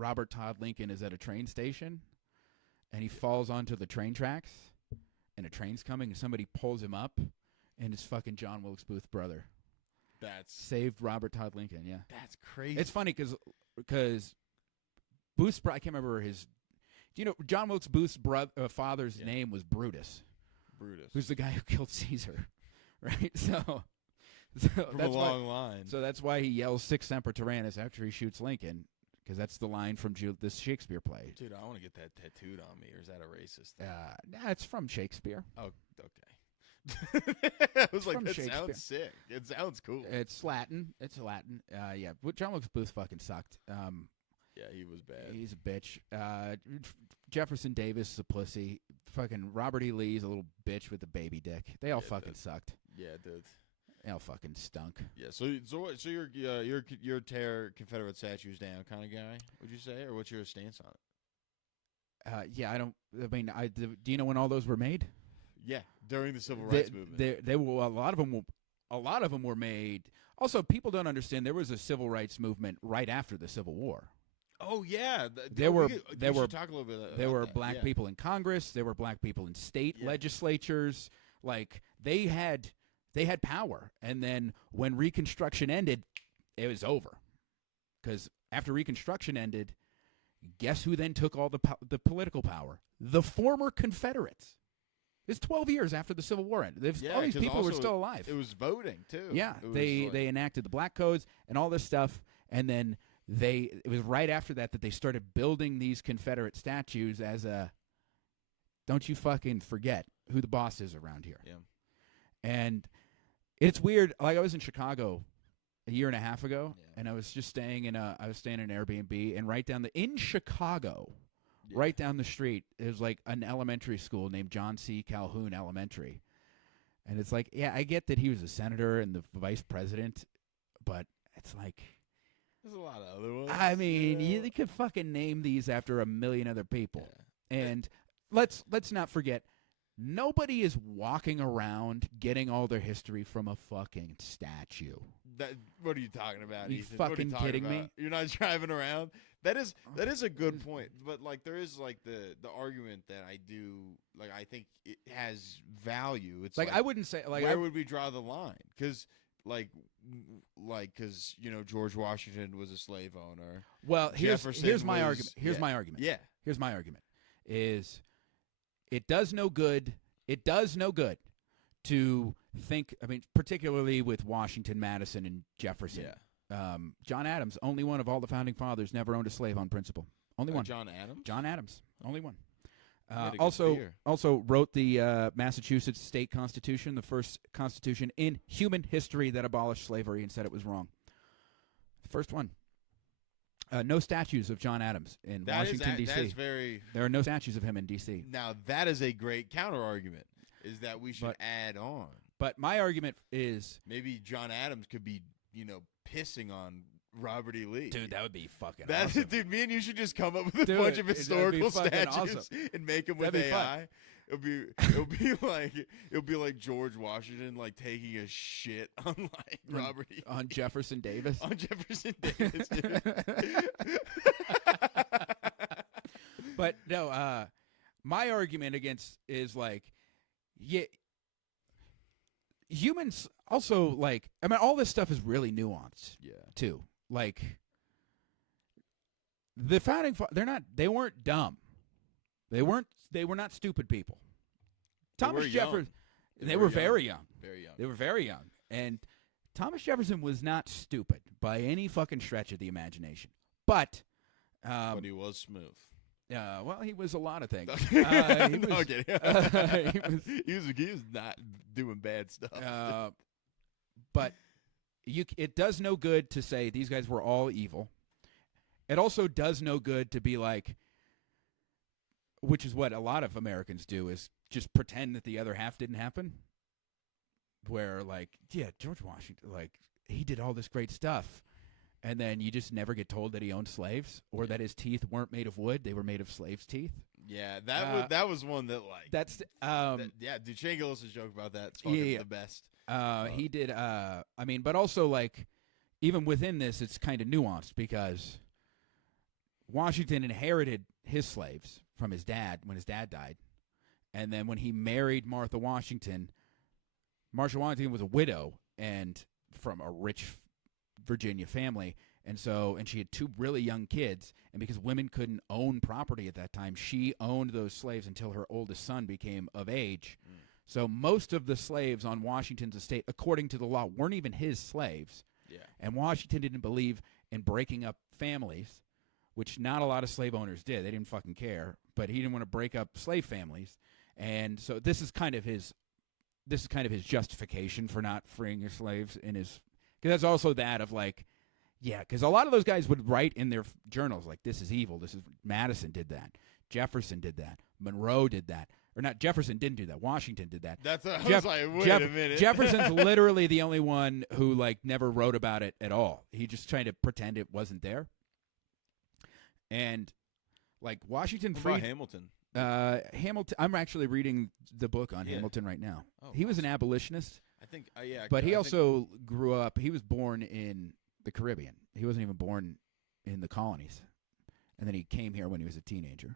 Robert Todd Lincoln is at a train station, and he falls onto the train tracks, and a train's coming, and somebody pulls him up, and it's fucking John Wilkes Booth's brother. That's Saved Robert Todd Lincoln, yeah. That's crazy. It's funny because Booth's I can't remember his. Do you know John Wilkes Booth's father's name was Brutus? Brutus. Who's the guy who killed Caesar, right? So From that's a long line. So that's why he yells "Sic Semper Tyrannis" after he shoots Lincoln, because that's the line from this Shakespeare play. Dude, I want to get that tattooed on me, or is that a racist thing? Nah, it's from Shakespeare. Oh, okay. I was like, from that Shakespeare. sounds sick. It sounds cool. It's Latin. Yeah, but John Wilkes Booth fucking sucked. Yeah, he was bad. He's a bitch. Jefferson Davis is a pussy. Fucking Robert E. Lee's a little bitch with a baby dick. They all fucking sucked. Yeah, dude. They all fucking stunk. Yeah, so you're tear Confederate statues down kind of guy, would you say, or what's your stance on it? Yeah, do you know when all those were made? Yeah, during the Civil Rights Movement. They were a lot of them were made. Also, people don't understand there was a civil rights movement right after the Civil War. Oh yeah, There were talk a little bit. There were about that. black people in Congress. There were black people in state legislatures. Like they had power. And then when Reconstruction ended, it was over. Because after Reconstruction ended, guess who then took all the political power? The former Confederates. It's 12 years after the Civil War ended. All these people were still alive. It was voting too. Yeah, they enacted the black codes and all this stuff, and then it was right after that they started building these Confederate statues as a don't you fucking forget who the boss is around here. Yeah. And it's weird. Like I was in Chicago a year and a half ago, and I was just staying in an Airbnb, and in Chicago, right down the street, there's like an elementary school named John C. Calhoun Elementary. And it's like, yeah, I get that he was a senator and the vice president, but it's like there's a lot of other ones. I mean, you could fucking name these after a million other people. Yeah. And let's not forget, nobody is walking around getting all their history from a fucking statue. What are you talking about, you Ethan? fucking kidding me? You're not driving around? That is a good point. But like there is like the argument that I do like I think it has value. It's like I wouldn't say like where would we draw the line? Because George Washington was a slave owner. Well, here's my argument. Here's my argument. Yeah. Here's my argument. Is it does no good. It does no good to think. I mean, particularly with Washington, Madison, and Jefferson. Yeah. John Adams, only one of all the founding fathers, never owned a slave on principle. Only one. John Adams. John Adams, only one. Also wrote the Massachusetts state constitution, the first constitution in human history that abolished slavery and said it was wrong. First one. No statues of John Adams in Washington, D.C. There are no statues of him in D.C. Now, that is a great counter-argument, is that we should add on. But my argument is maybe John Adams could be, pissing on Robert E. Lee. Dude, that would be fucking awesome. Dude, me and you should just come up with a bunch of historical statues and make them with AI. It'll be like George Washington like taking a shit on like Robert E. On Jefferson Davis. On Jefferson Davis, dude. But no, my argument against is like, yeah, humans also like. I mean, all this stuff is really nuanced. Yeah. Too like the founding. They weren't dumb. They were not stupid people. Thomas Jefferson. They were very young. Very young. They were very young, and Thomas Jefferson was not stupid by any fucking stretch of the imagination. But he was smooth. Well, he was a lot of things. He was not doing bad stuff. But it does no good to say these guys were all evil. It also does no good to be like, which is what a lot of Americans do, is just pretend that the other half didn't happen. Where like, yeah, George Washington, like he did all this great stuff. And then you just never get told that he owned slaves or that his teeth weren't made of wood; they were made of slaves' teeth. Yeah, that was one that like that's dude, Shane Gillis' joke about that's fucking the best. He did. I mean, but also like even within this, it's kind of nuanced because Washington inherited his slaves from his dad when his dad died. And then when he married Martha Washington was a widow and from a rich Virginia family. And she had 2 really young kids. And because women couldn't own property at that time, she owned those slaves until her oldest son became of age. So most of the slaves on Washington's estate, according to the law, weren't even his slaves. Yeah. And Washington didn't believe in breaking up families, which not a lot of slave owners did. They didn't fucking care. But he didn't want to break up slave families. And so this is kind of his justification for not freeing his slaves because that's also that of like, yeah, because a lot of those guys would write in their journals like, this is evil. Madison did that. Jefferson did that. Monroe did that. Or not, Jefferson didn't do that. Washington did that. That's I was like, wait a minute. Jefferson's literally the only one who like never wrote about it at all. He just tried to pretend it wasn't there. And like Washington What freed about Hamilton. Hamilton. I'm actually reading the book on Hamilton right now. Oh, he was an abolitionist, I think, yeah. but he also grew up. He was born in the Caribbean. He wasn't even born in the colonies, and then he came here when he was a teenager.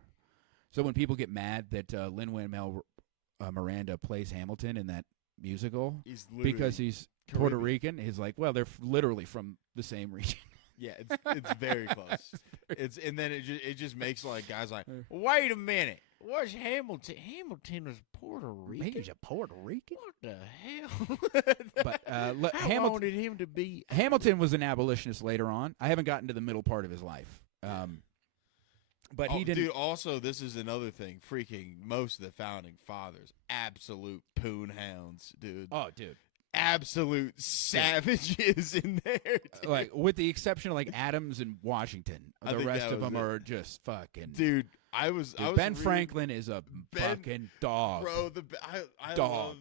So when people get mad that Lin-Manuel Miranda plays Hamilton in that musical because he's Puerto Rican, he's like, well, they're literally from the same region. Yeah, it's very close. And then it just makes like guys like, wait a minute, what's Hamilton? Hamilton was Puerto Rican. He's a Puerto Rican. What the hell? But How wanted him to be? Hamilton was an abolitionist later on. I haven't gotten to the middle part of his life. But he didn't. Dude, also, this is another thing. Freaking most of the founding fathers, absolute poon hounds, dude. Oh, dude. Absolute savages in there. Dude. Like, with the exception of like Adams and Washington, the rest of them are just fucking. Dude, I was Ben Franklin is a fucking dog. Bro, I dog.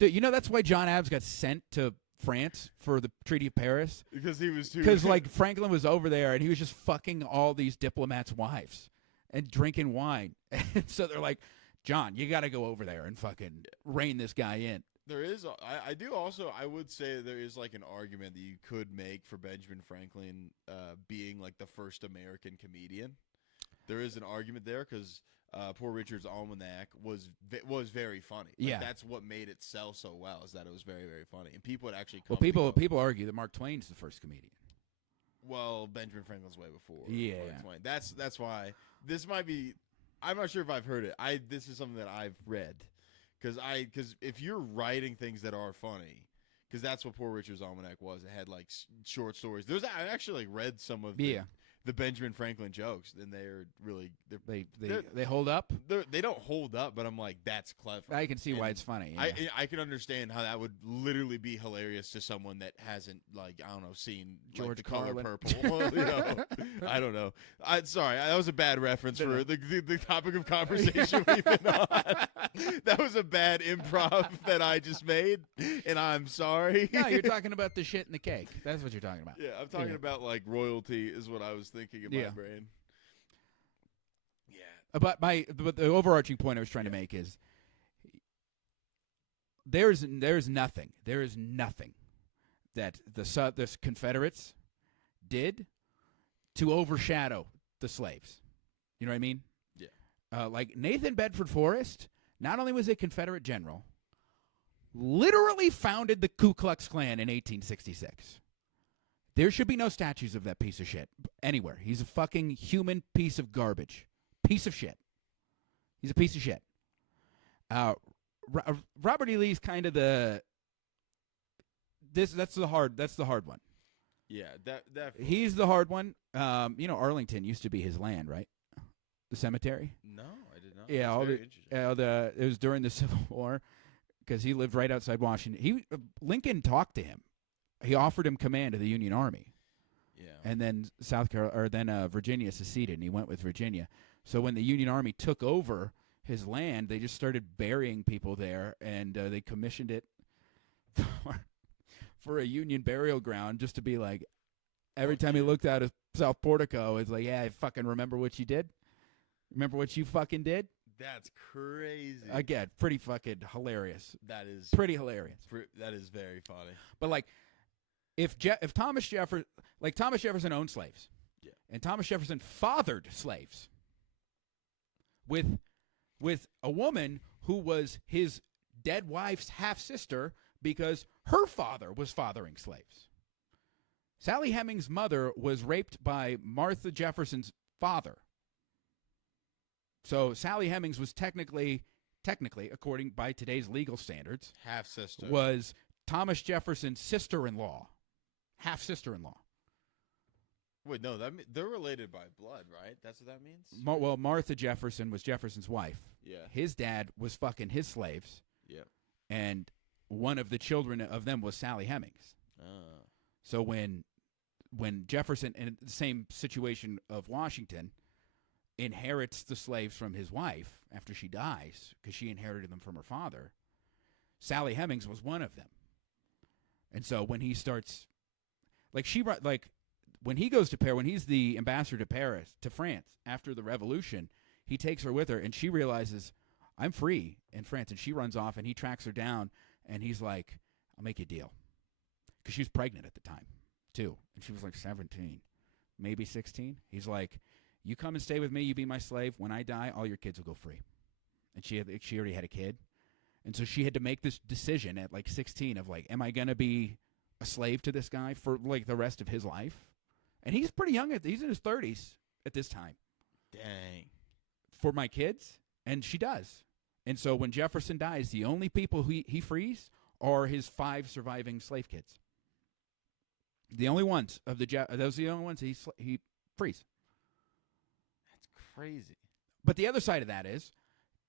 Dude, you know that's why John Adams got sent to France for the Treaty of Paris? Because he was too. Because like Franklin was over there and he was just fucking all these diplomats' wives and drinking wine. And so they're like, John, you got to go over there and fucking rein this guy in. There is, I would say there is like an argument that you could make for Benjamin Franklin being like the first American comedian. There is an argument there because Poor Richard's Almanac was very funny. Like, yeah, that's what made it sell so well, is that it was very, very funny, and people would actually. People argue that Mark Twain's the first comedian. Well, Benjamin Franklin's way before. Yeah, Mark Twain. That's why this might be. I'm not sure if I've heard it. This is something that I've read, because if you're writing things that are funny, because that's what Poor Richard's Almanac was. It had like short stories. I actually like read some of the Benjamin Franklin jokes, and they're really they hold up. They don't hold up, but I'm like, that's clever. I can see why it's funny. Yeah. I can understand how that would literally be hilarious to someone that hasn't, like, I don't know, seen George The Color Carlin. Purple. You know? I don't know. Sorry, that was a bad reference for the topic of conversation we've been on. That was a bad improv that I just made, and I'm sorry. No, you're talking about the shit in the cake. That's what you're talking about. Yeah, I'm talking about like royalty is what I was thinking in my brain. Yeah. But the overarching point I was trying to make is there is nothing that the Confederates did to overshadow the slaves. You know what I mean? Yeah. Like Nathan Bedford Forrest, not only was a Confederate general, literally founded the Ku Klux Klan in 1866. There should be no statues of that piece of shit anywhere. He's a fucking human piece of garbage. Piece of shit. He's a piece of shit. Robert E. Lee's kind of that's the hard one. Yeah, that He's the hard one. Arlington used to be his land, right? The cemetery. No, I did not. Yeah, it was during the Civil War because he lived right outside Washington. Lincoln talked to him. He offered him command of the Union Army. Yeah. And then Virginia seceded, and he went with Virginia. So when the Union Army took over his land, they just started burying people there, and they commissioned it for a Union burial ground just to be like, every time he looked out of South Portico, it's like, yeah, I fucking remember what you did. Remember what you fucking did? That's crazy. Again, pretty fucking hilarious. That is pretty hilarious. That is very funny. But like, if Thomas Jefferson owned slaves, yeah, And Thomas Jefferson fathered slaves with a woman who was his dead wife's half-sister because her father was fathering slaves. Sally Hemings' mother was raped by Martha Jefferson's father. So Sally Hemings was technically, according by today's legal standards, Half sister. was Thomas Jefferson's sister-in-law, half-sister-in-law. Wait, no, they're related by blood, right? That's what that means. Well, Martha Jefferson was Jefferson's wife. Yeah. His dad was fucking his slaves, Yeah. and one of the children of them was Sally Hemings. So when Jefferson, in the same situation of Washington, inherits the slaves from his wife after she dies, because she inherited them from her father, Sally Hemings was one of them. And so when he starts, when he goes to Paris, when he's the ambassador to France after the Revolution, he takes her with her, and she realizes, I'm free in France, and she runs off, and he tracks her down, and he's like, I'll make you a deal. Because she was pregnant at the time, too, and she was like 17, maybe 16. He's like, you come and stay with me, you be my slave. When I die, all your kids will go free. And she already had a kid. And so she had to make this decision at like 16 of like, am I going to be a slave to this guy for like the rest of his life? And he's pretty young. He's in his 30s at this time. Dang. For my kids. And she does. And so when Jefferson dies, the only people he frees are his 5 surviving slave kids. The only ones those are the only ones he frees. That's crazy. But the other side of that is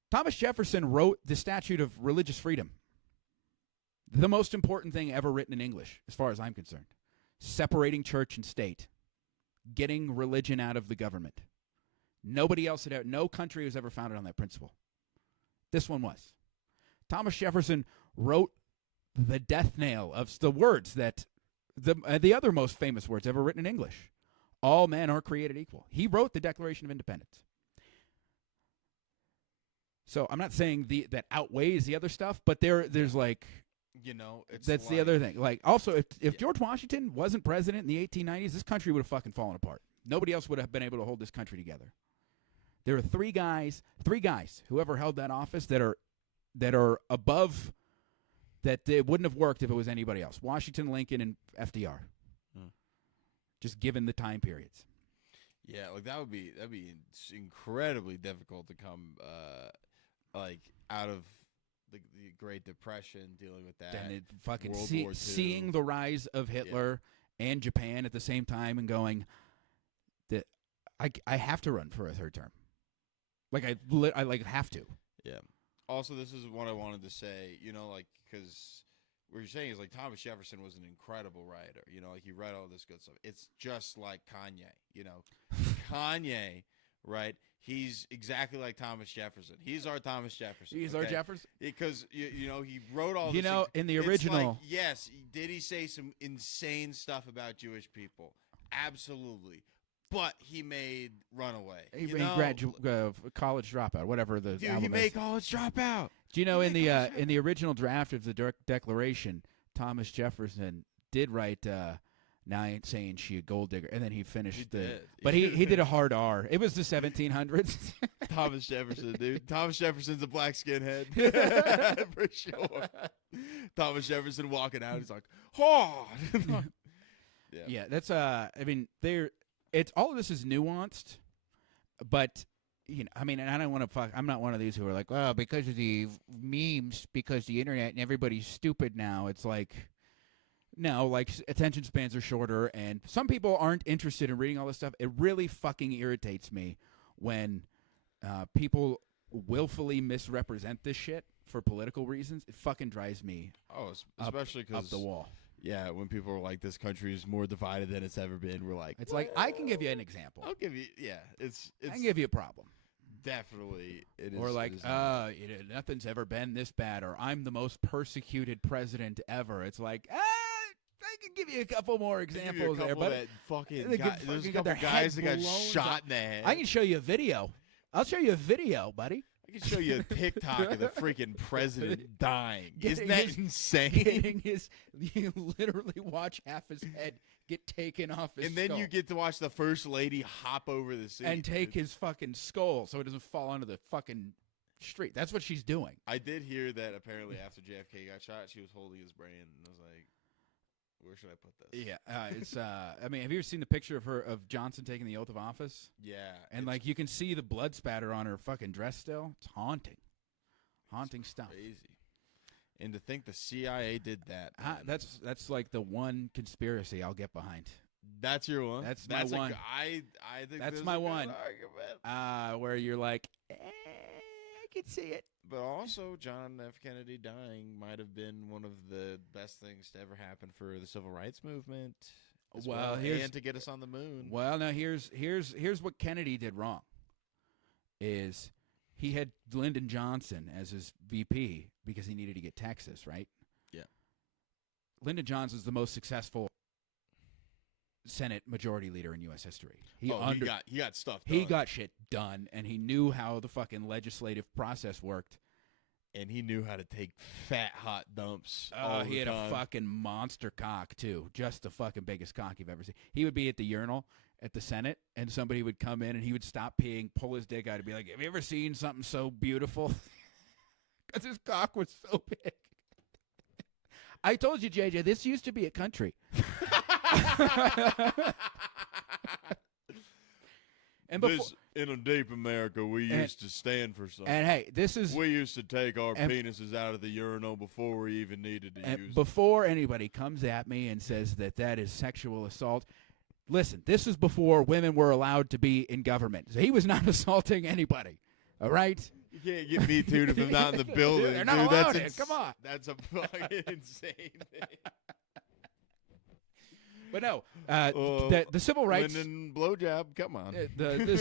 Thomas Jefferson wrote the Statute of Religious Freedom. The most important thing ever written in English, as far as I'm concerned. Separating church and state. Getting religion out of the government. Nobody else no country was ever founded on that principle. This one was. Thomas Jefferson wrote the death nail of the words that, the other most famous words ever written in English. All men are created equal. He wrote the Declaration of Independence. So I'm not saying that outweighs the other stuff, but there's like, that's the other thing. Like, also, if George Washington wasn't president in the 1890s, this country would have fucking fallen apart. Nobody else would have been able to hold this country together. There are three guys who ever held that office that are above, that it wouldn't have worked if it was anybody else. Washington, Lincoln, and FDR. Just given the time periods. Yeah, like that'd be incredibly difficult to come out of the Great Depression, dealing with that. And fucking World War II. Seeing the rise of Hitler and Japan at the same time, and going that I have to run for a third term. Like I have to. Yeah. Also, this is what I wanted to say. Because what you're saying is like Thomas Jefferson was an incredible writer. Like he read all this good stuff. It's just like Kanye. Kanye, right? He's exactly like Thomas Jefferson. He's our Thomas Jefferson. He's our Jefferson? Because, he wrote all this. In the original. Like, yes, did he say some insane stuff about Jewish people? Absolutely. But he made Runaway. He college dropout, whatever the album is. He made College Dropout. Do you know in the original draft of the Declaration, Thomas Jefferson did write, now I ain't saying she a gold digger, and then he finished but he did a hard R. It was the 1700s. Thomas Jefferson, dude. Thomas Jefferson's a black skinhead. For sure. Thomas Jefferson walking out, he's like, oh. Yeah, that's it's all of this is nuanced, but and I don't want to I'm not one of these who are like, well, because of the memes, because the internet and everybody's stupid now. It's like, no, like attention spans are shorter, and some people aren't interested in reading all this stuff. It really fucking irritates me when people willfully misrepresent this shit for political reasons. It fucking drives me especially up the wall. Yeah, when people are like, this country is more divided than it's ever been, we're like, it's like, I can give you an example. I'll give you, I can give you a problem. Definitely, it is. Or like, nothing's ever been this bad, or I'm the most persecuted president ever. It's like, I can give you a couple more examples there, but there's a couple guys that got shot in the head. I can show you a video. I'll show you a video, buddy. I can show you a TikTok of the freaking president dying. Isn't Getting that his- insane? Getting you literally watch half his head get taken off his And then skull. you get to watch the first lady hop over the seat. and take his fucking skull so it doesn't fall onto the fucking street. That's what she's doing. I did hear that apparently after JFK got shot, she was holding his brain, and I was like, "Where should I put this?" Yeah, it's. I mean, have you ever seen the picture of Johnson taking the oath of office? Yeah, And like you can see the blood spatter on her fucking dress still. It's haunting stuff. crazy. And to think the CIA did that. man. That's like the one conspiracy I'll get behind. That's your one. That's my a one. g- I think That's there's my a good one. argument. Where you're like, I can see it. But also, John F. Kennedy dying might have been one of the best things to ever happen for the civil rights movement. As Well, here's- and to get us on the moon. Well, now here's what Kennedy did wrong. Is he had Lyndon Johnson as his VP because he needed to get Texas, right? Yeah. Lyndon Johnson's the most successful Senate majority leader in U.S. history. he got stuff done. He got shit done, and he knew how the fucking legislative process worked. And he knew how to take fat, hot dumps. all He the had time. a fucking monster cock, too. Just the fucking biggest cock you've ever seen. He would be at the urinal at the Senate, and somebody would come in, and he would stop peeing, pull his dick out, and be like, have you ever seen something so beautiful? Because his cock was so big. I told you, JJ, this used to be a country. And before, This, in a deep America, we used to stand for something. and hey, this is We used to take our and- penises out of the urinal before we even needed to use them. before anybody comes at me and says that is sexual assault. Listen, this is before women were allowed to be in government. So he was not assaulting anybody. All right? You can't get me tooed if I'm not in the building. They're not dude. allowed That's it. Come on. That's a fucking insane thing. But no, the civil rights Lyndon blowjob, come on. Lyndon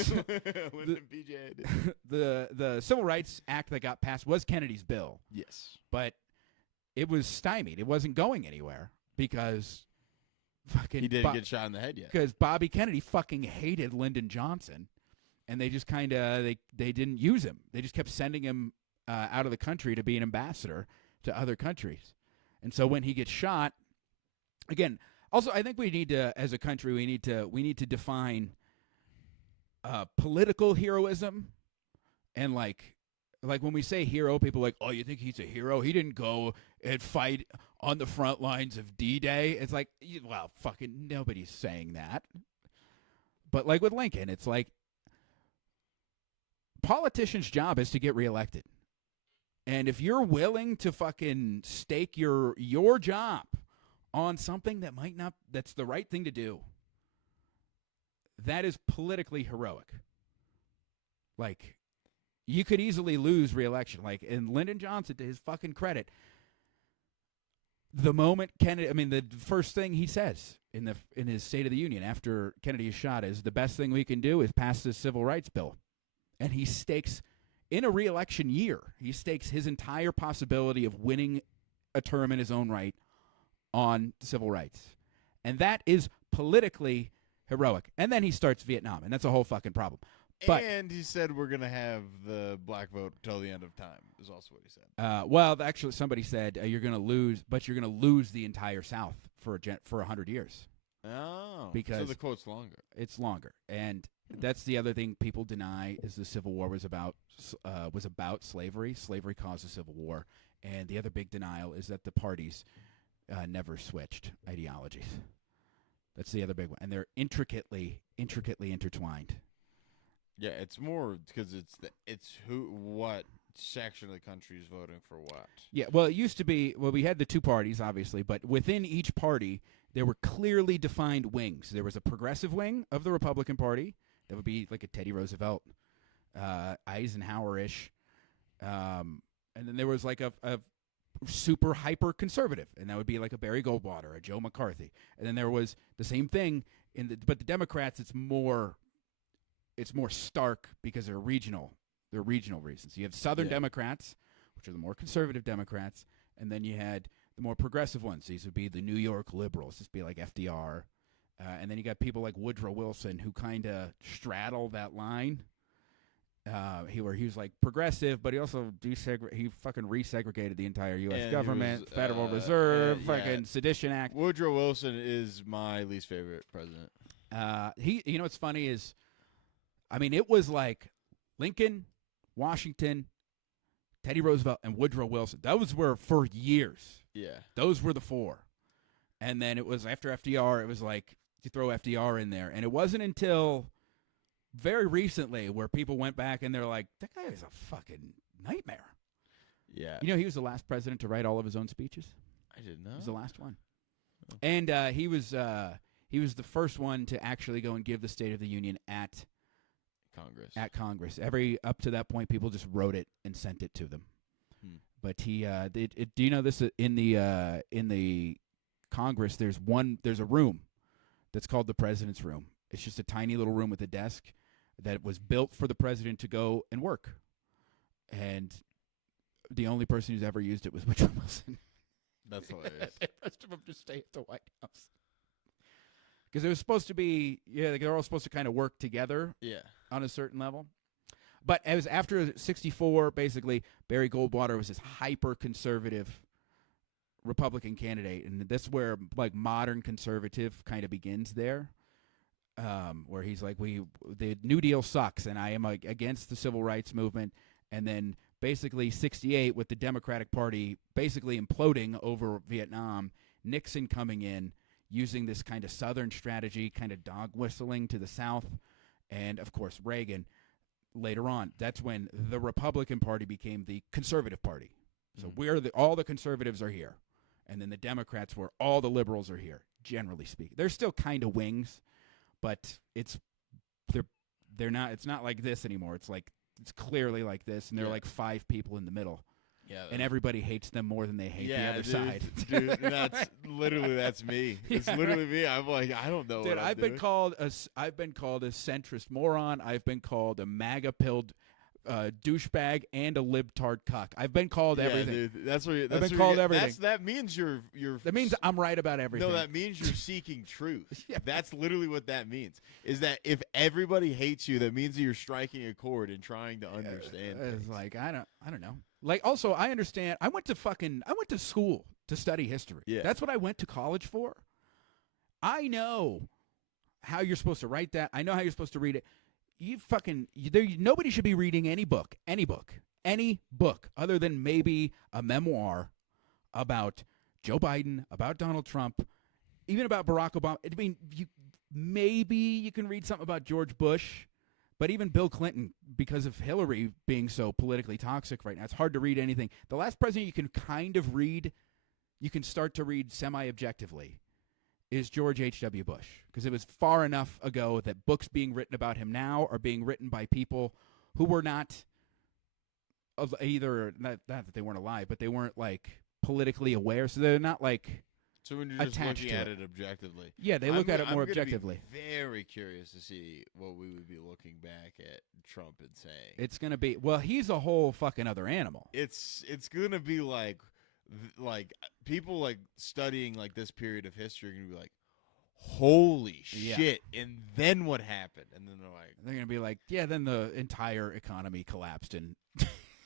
PJ. the Civil Rights Act that got passed was Kennedy's bill, Yes. but it was stymied. It wasn't going anywhere because fucking He didn't get shot in the head yet. because Bobby Kennedy fucking hated Lyndon Johnson, and they just kind of they didn't use him. They just kept sending him out of the country to be an ambassador to other countries. And so when he gets shot, again, also I think we need to, as a country, we need to define political heroism, and like when we say hero, people are like, oh, you think he's a hero? He didn't go and fight on the front lines of D-Day. It's like, well, fucking nobody's saying that. But like with Lincoln, it's like politician's job is to get reelected. And if you're willing to fucking stake your job on something that might not, that's the right thing to do, that is politically heroic. Like, you could easily lose re-election. Like, in Lyndon Johnson, to his fucking credit, the moment Kennedy, I mean, the first thing he says in his State of the Union after Kennedy is shot is, the best thing we can do is pass this civil rights bill. And he stakes, in a re-election year, he stakes his entire possibility of winning a term in his own right on civil rights. And that is politically heroic. And then he starts Vietnam, and that's a whole fucking problem. But And he said we're going to have the black vote till the end of time, is also what he said. well, actually, somebody said you're going to lose, but you're going to lose the entire South for 100 years. Oh. So Because- the quote's longer. It's longer, and that's the other thing people deny is the Civil War was about slavery. Slavery caused the Civil War, and the other big denial is that the parties never switched ideologies. That's the other big one, and they're intricately intertwined. Yeah, it's more because it's what section of the country is voting for what. Yeah, well, it used to be, we had the two parties, obviously, but within each party, there were clearly defined wings. There was a progressive wing of the Republican Party. That would be like a Teddy Roosevelt, Eisenhower-ish. And then there was like a super hyper conservative, and that would be like a Barry Goldwater, a Joe McCarthy. And then there was the same thing but the Democrats, it's more stark because they're regional. They're regional reasons. You have Southern Democrats, which are the more conservative Democrats, and then you had the more progressive ones. These would be the New York liberals. This would be like FDR. And then you got people like Woodrow Wilson who kind of straddle that line. He was like progressive, but he also he fucking resegregated the entire U.S. And he government, was, Federal Reserve, yeah. fucking Sedition Act. Woodrow Wilson is my least favorite president. You know what's funny is, I mean, it was like Lincoln, Washington, Teddy Roosevelt, and Woodrow Wilson. Those were for years. Yeah. Those were the four. And then it was after FDR, it was like you throw FDR in there. And it wasn't until very recently where people went back and they're like, that guy is a fucking nightmare. Yeah. You know, he was the last president to write all of his own speeches. I didn't know. He was the last one. And he was the first one to actually go and give the State of the Union at Congress. Congress. Up to that point, people just wrote it and sent it to them. But he, do you know this? In the Congress, there's a room that's called the President's Room. It's just a tiny little room with a desk that was built for the president to go and work. And the only person who's ever used it was Woodrow Wilson. That's hilarious. The rest of them just stay at the White House. Because it was supposed to be, they're all supposed to kind of work together on a certain level. But it was after 64, basically, Barry Goldwater was this hyper-conservative Republican candidate. And that's where, like, modern conservative kind of begins there, where he's like, the New Deal sucks, and I am against the civil rights movement. And then basically 68 with the Democratic Party basically imploding over Vietnam, Nixon coming in, using this kind of Southern strategy, kind of dog whistling to the South, and, of course, Reagan later on. That's when the Republican Party became the conservative party. So all the conservatives are here. And then the Democrats were all the liberals are here, generally speaking. They're still kind of wings, but they're not. It's not like this anymore. It's clearly like this, and they're like five people in the middle. Yeah, and everybody hates them more than they hate the other side. Dude, that's me. It's literally me. I'm like, I don't know. Dude, I've been called a centrist moron. I've been called a MAGA-pilled douchebag and a libtard cuck. I've been called everything. Dude, that's what I've been called everything. That means you're. That means I'm right about everything. No, that means you're seeking truth. That's literally what that means. Is that if everybody hates you, that means that you're striking a chord and trying to understand. It's like I don't know. Like, also, I understand. I went to school to study history. Yeah. That's what I went to college for. I know how you're supposed to write that. I know how you're supposed to read it. Nobody should be reading any book other than maybe a memoir about Joe Biden, about Donald Trump, even about Barack Obama. I mean, maybe you can read something about George Bush. But even Bill Clinton, because of Hillary being so politically toxic right now, it's hard to read anything. The last president you can kind of read, you can start to read semi-objectively, is George H.W. Bush. Because it was far enough ago that books being written about him now are being written by people who were not either, not that they weren't alive, but they weren't, like, politically aware. So they're not, like, so when you're just attached looking to at it objectively. Yeah, they look at it more objectively. Be very curious to see what we would be looking back at Trump and saying. It's going to be, well, he's a whole fucking other animal. It's going to be like people like studying like this period of history are going to be like, holy shit, and then what happened? And then they're going to be like, yeah, then the entire economy collapsed and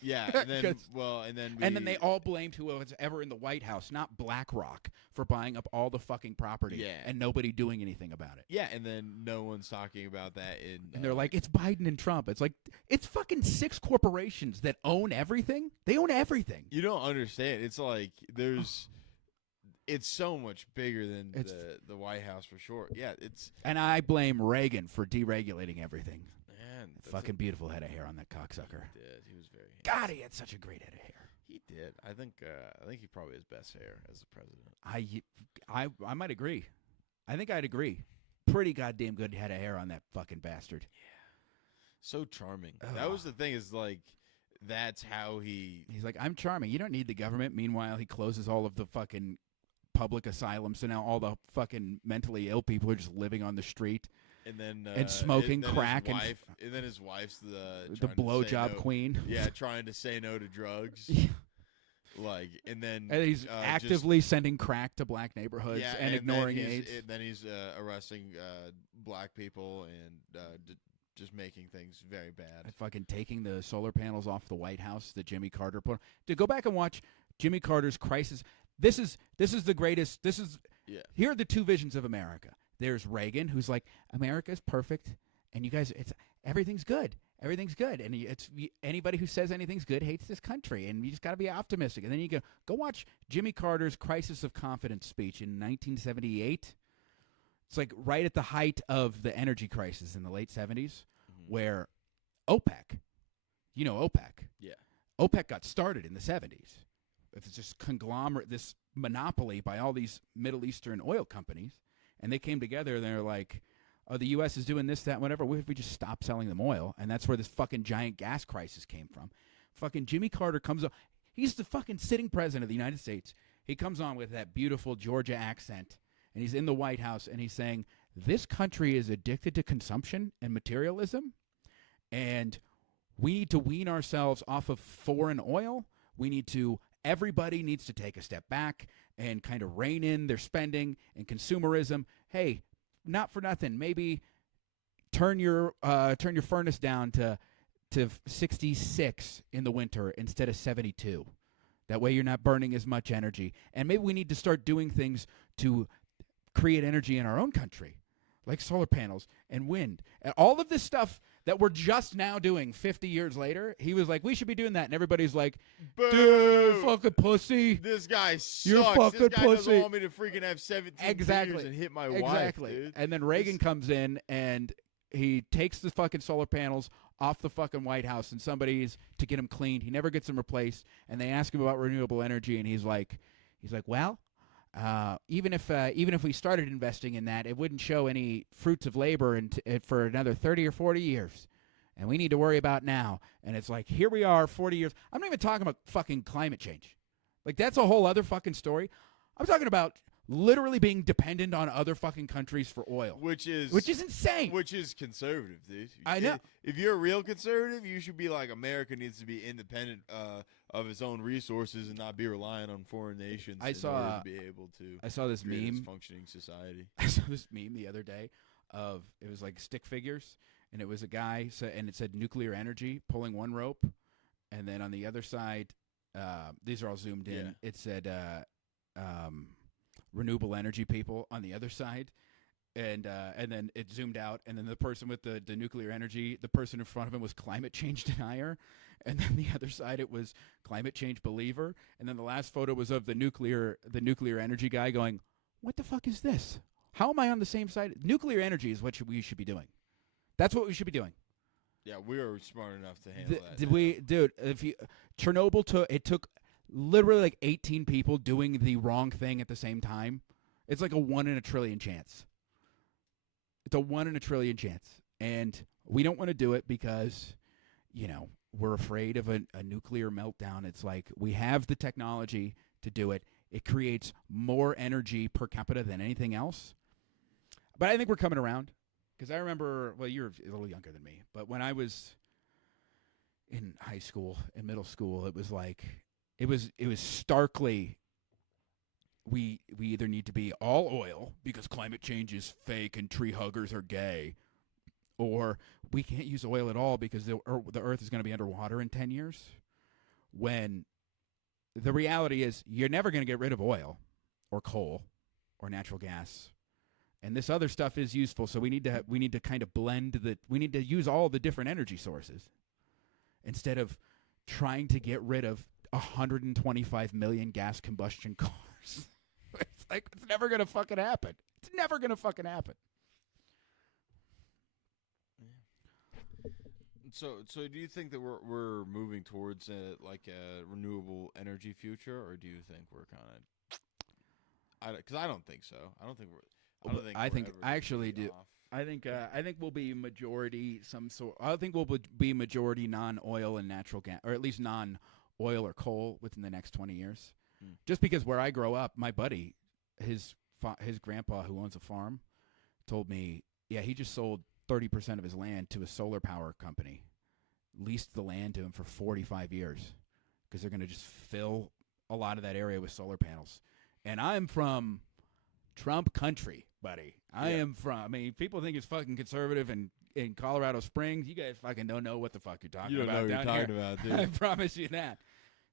yeah, and then they all blamed who was ever in the White House, not BlackRock, for buying up all the fucking property and nobody doing anything about it. Yeah, and then no one's talking about that and they're like, it's Biden and Trump. It's like, it's fucking 6 corporations that own everything. They own everything. You don't understand. It's like it's so much bigger than the White House for sure. Yeah, and I blame Reagan for deregulating everything. Man, fucking beautiful head of hair on that cocksucker. He did. He was very handsome. God, he had such a great head of hair. He did. I think he probably has best hair as the president. I might agree. I think I'd agree. Pretty goddamn good head of hair on that fucking bastard. Yeah. So charming. That was the thing, is like, that's how he's like, I'm charming. You don't need the government. Meanwhile, he closes all of the fucking public asylums, so now all the fucking mentally ill people are just living on the street. And then smoking crack, and then his wife's the blowjob queen. Yeah, trying to say no to drugs. Like, and he's actively sending crack to black neighborhoods and ignoring AIDS. And then he's arresting black people and just making things very bad. And fucking taking the solar panels off the White House that Jimmy Carter put. Dude, go back and watch Jimmy Carter's crisis. This is the greatest. Here are the two visions of America. There's Reagan, who's like, America's perfect, and you guys, everything's good. Everything's good, and anybody who says anything's good hates this country, and you just got to be optimistic. And then you go watch Jimmy Carter's crisis of confidence speech in 1978. It's like right at the height of the energy crisis in the late 70s, where OPEC, you know OPEC. Yeah. OPEC got started in the 70s. It's this conglomerate, this monopoly by all these Middle Eastern oil companies, and they came together and they're like, oh, the U.S. is doing this, that, whatever. What if we just stop selling them oil? And that's where this fucking giant gas crisis came from. Fucking Jimmy Carter comes on. He's the fucking sitting president of the United States. He comes on with that beautiful Georgia accent, and he's in the White House, and he's saying, this country is addicted to consumption and materialism, and we need to wean ourselves off of foreign oil. Everybody needs to take a step back and kind of rein in their spending and consumerism. Hey, not for nothing, maybe turn your furnace down to 66 in the winter instead of 72. That way you're not burning as much energy. And maybe we need to start doing things to create energy in our own country, like solar panels and wind. And all of this stuff that we're just now doing 50 years later, he was like, we should be doing that. And everybody's like, Boo! dude, fucking pussy. This guy sucks. You're fucking this guy pussy. doesn't want me to freaking have 17 beers and hit my wife, dude. And then Reagan comes in and he takes the fucking solar panels off the fucking White House, and somebody's to get them cleaned. He never gets them replaced. And they ask him about renewable energy, and he's like, well, even if we started investing in that, it wouldn't show any fruits of labor for another 30 or 40 years. And we need to worry about now. And it's like, here we are, 40 years. I'm not even talking about fucking climate change. Like, that's a whole other fucking story. I'm talking about literally being dependent on other fucking countries for oil. Which is insane. Which is conservative, dude. I know. If you're a real conservative, you should be like, America needs to be independent of its own resources and not be reliant on foreign nations in order to be able to I saw this create meme. a functioning society. I saw this meme the other day it was like stick figures, and it was a guy, and it said nuclear energy pulling one rope, and then on the other side, these are all zoomed in, Yeah. it said renewable energy people on the other side, and then it zoomed out, and then the person with the nuclear energy, the person in front of him was climate change denier, and then the other side it was climate change believer, and then the last photo was of the nuclear energy guy going, what the fuck is this? How am I on the same side? Nuclear energy is what we should be doing. That's what we should be doing. Yeah, we are smart enough to handle that. Chernobyl took literally like 18 people doing the wrong thing at the same time. It's like a 1 in a trillion chance. It's a 1 in a trillion chance. And we don't want to do it because, we're afraid of a nuclear meltdown. It's like we have the technology to do it. It creates more energy per capita than anything else. But I think we're coming around. Because I remember, well, you're a little younger than me, but when I was in high school and middle school, it was like, it was starkly, we either need to be all oil because climate change is fake and tree huggers are gay, or we can't use oil at all because the earth is going to be underwater in 10 years. When the reality is you're never going to get rid of oil or coal or natural gas. And this other stuff is useful, so we need to kind of we need to use all the different energy sources instead of trying to get rid of 125 million gas combustion cars. It's like, it's never going to fucking happen. It's never going to fucking happen. So do you think that we're moving towards a renewable energy future, or do you think we're kind of? Because I don't think so. I don't think we're. I actually do. I think we'll be majority I think we'll be majority non-oil and natural gas, or at least non-oil or coal within the next 20 years. Just because where I grow up, my buddy, his grandpa who owns a farm, told me, yeah, he just sold 30% of his land to a solar power company, leased the land to him for 45 years because they're going to just fill a lot of that area with solar panels. And I'm from Trump country, buddy. I mean, people think it's fucking conservative and in Colorado Springs, you guys fucking don't know what the fuck you're talking You don't about know what you're down talking here. about, dude. I promise you that.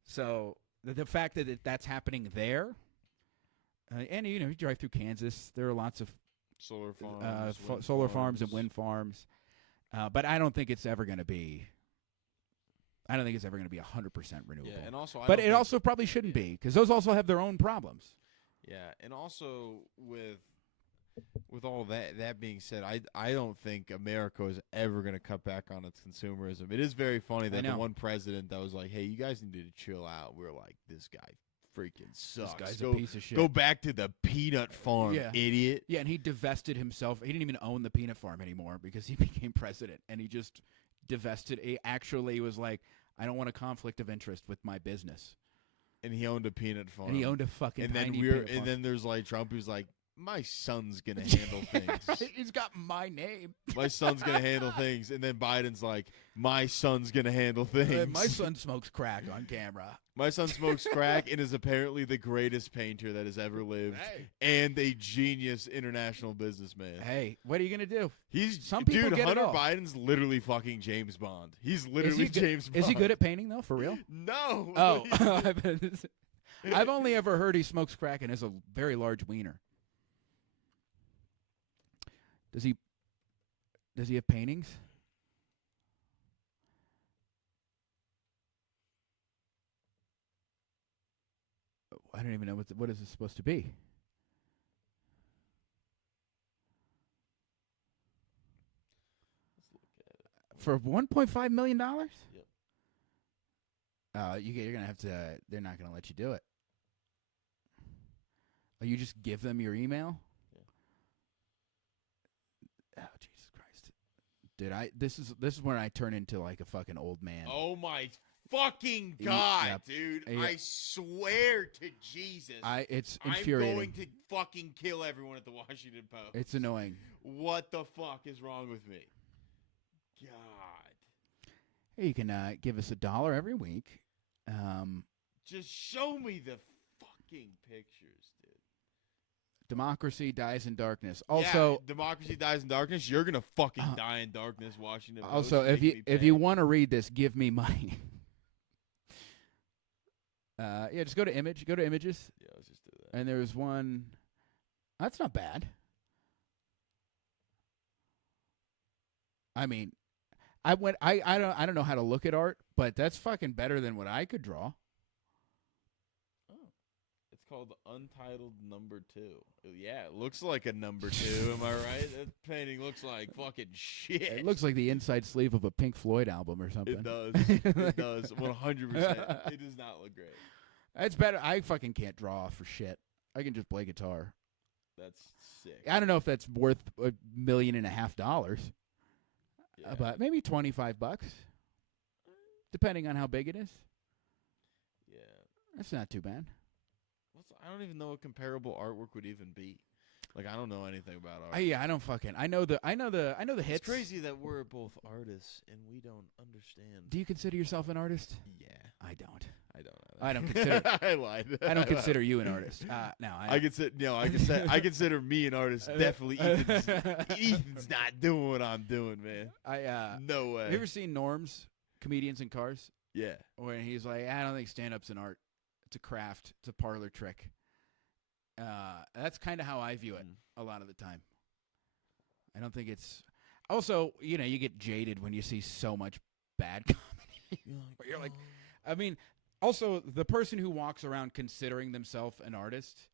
So the fact that that's happening there, and you drive through Kansas, there are lots of Solar farms, wind solar farms and wind farms, but I don't think it's ever going to be. I don't think it's ever going to be 100% renewable. Yeah, and also, but it also probably shouldn't be because those also have their own problems. Yeah, and also with all that being said, I don't think America is ever going to cut back on its consumerism. It is very funny that the one president that was like, "Hey, you guys need to chill out." We're like, "This guy freaking sucks. This guy's a piece of shit. Go back to the peanut farm, idiot." Yeah, and he divested himself. He didn't even own the peanut farm anymore because he became president, and he just divested. He actually was like, "I don't want a conflict of interest with my business." And he owned a peanut farm. And he owned a fucking and tiny then peanut farm. And then there's like Trump who's like, "My son's gonna handle things. He's got my name. My son's gonna handle things." And then Biden's like, "My son's gonna handle things. My son smokes crack on camera. My son smokes crack and is apparently the greatest painter that has ever lived, and a genius international businessman." Hey, what are you gonna do? Some people dude. get it Hunter all. Biden's literally fucking James Bond. He's literally James Bond. Is he good at painting though? For real? No. Oh, I've only ever heard he smokes crack and has a very large wiener. Does he have paintings? I don't even know what is this supposed to be. For $1.5 million? Yep. You're gonna have to. They're not gonna let you do it. Oh, you just give them your email? Yeah. Oh, Jesus Christ, dude! This is when I turn into like a fucking old man. Oh my fucking God, Yep. dude! Yep. I swear to Jesus, It's infuriating. I'm going to fucking kill everyone at the Washington Post. It's annoying. What the fuck is wrong with me? God. Hey, you can give us $1 every week. Just show me the fucking pictures, dude. Democracy dies in darkness. Also, yeah, democracy dies in darkness. You're gonna fucking die in darkness, Washington. Also, if you want to read this, give me money. Yeah, just go to images. Yeah, let's just do that. And there's one. That's not bad. I mean, I don't know how to look at art, but that's fucking better than what I could draw. Oh, it's called Untitled Number 2. Yeah, it looks like a number 2. Am I right? That painting looks like fucking shit. It looks like the inside sleeve of a Pink Floyd album or something. It does. It does. 100%. It does not look great. It's better. I fucking can't draw for shit. I can just play guitar. That's sick. I don't know if that's worth $1.5 million. Yeah. But maybe $25, depending on how big it is. Yeah. That's not too bad. I don't even know what comparable artwork would even be. Like, I don't know anything about art. Yeah, I don't fucking. I know the hits. It's crazy that we're both artists and we don't understand. Do you consider yourself an artist? Yeah. I don't. I don't consider. I lied. I don't consider you an artist. No, I consider me an artist. Definitely, Ethan's not doing what I'm doing, man. No way. Have you ever seen Norm's Comedians in Cars? Yeah. When he's like, I don't think stand-up's an art. It's a craft. It's a parlor trick. That's kind of how I view it a lot of the time. I don't think it's. Also, you get jaded when you see so much bad comedy. You're like, I mean. Also, the person who walks around considering themselves an artist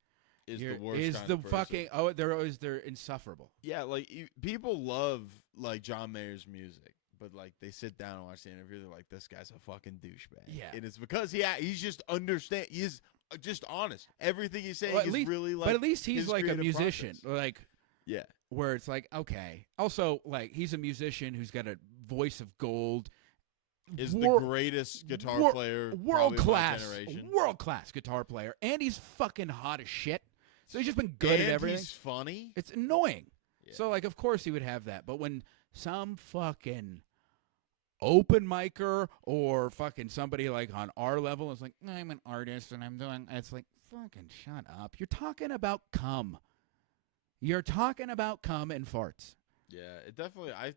is the worst. Is kind the of person. fucking they're insufferable. Yeah, like people love like John Mayer's music, but like they sit down and watch the interview, they're like, "This guy's a fucking douchebag." Yeah, and it's because he's just he's just honest. Everything he's saying is really like. But at least he's like a musician, process. like yeah, where it's like okay. Also, like he's a musician who's got a voice of gold. Is the greatest guitar player, world class guitar player, and he's fucking hot as shit. So he's just been good at everything. He's funny. It's annoying. Yeah. So like, of course he would have that. But when some fucking open micer or fucking somebody like on our level is like, I'm an artist and I'm doing, it's like, fucking shut up. You're talking about cum. You're talking about cum and farts. Yeah, it definitely. I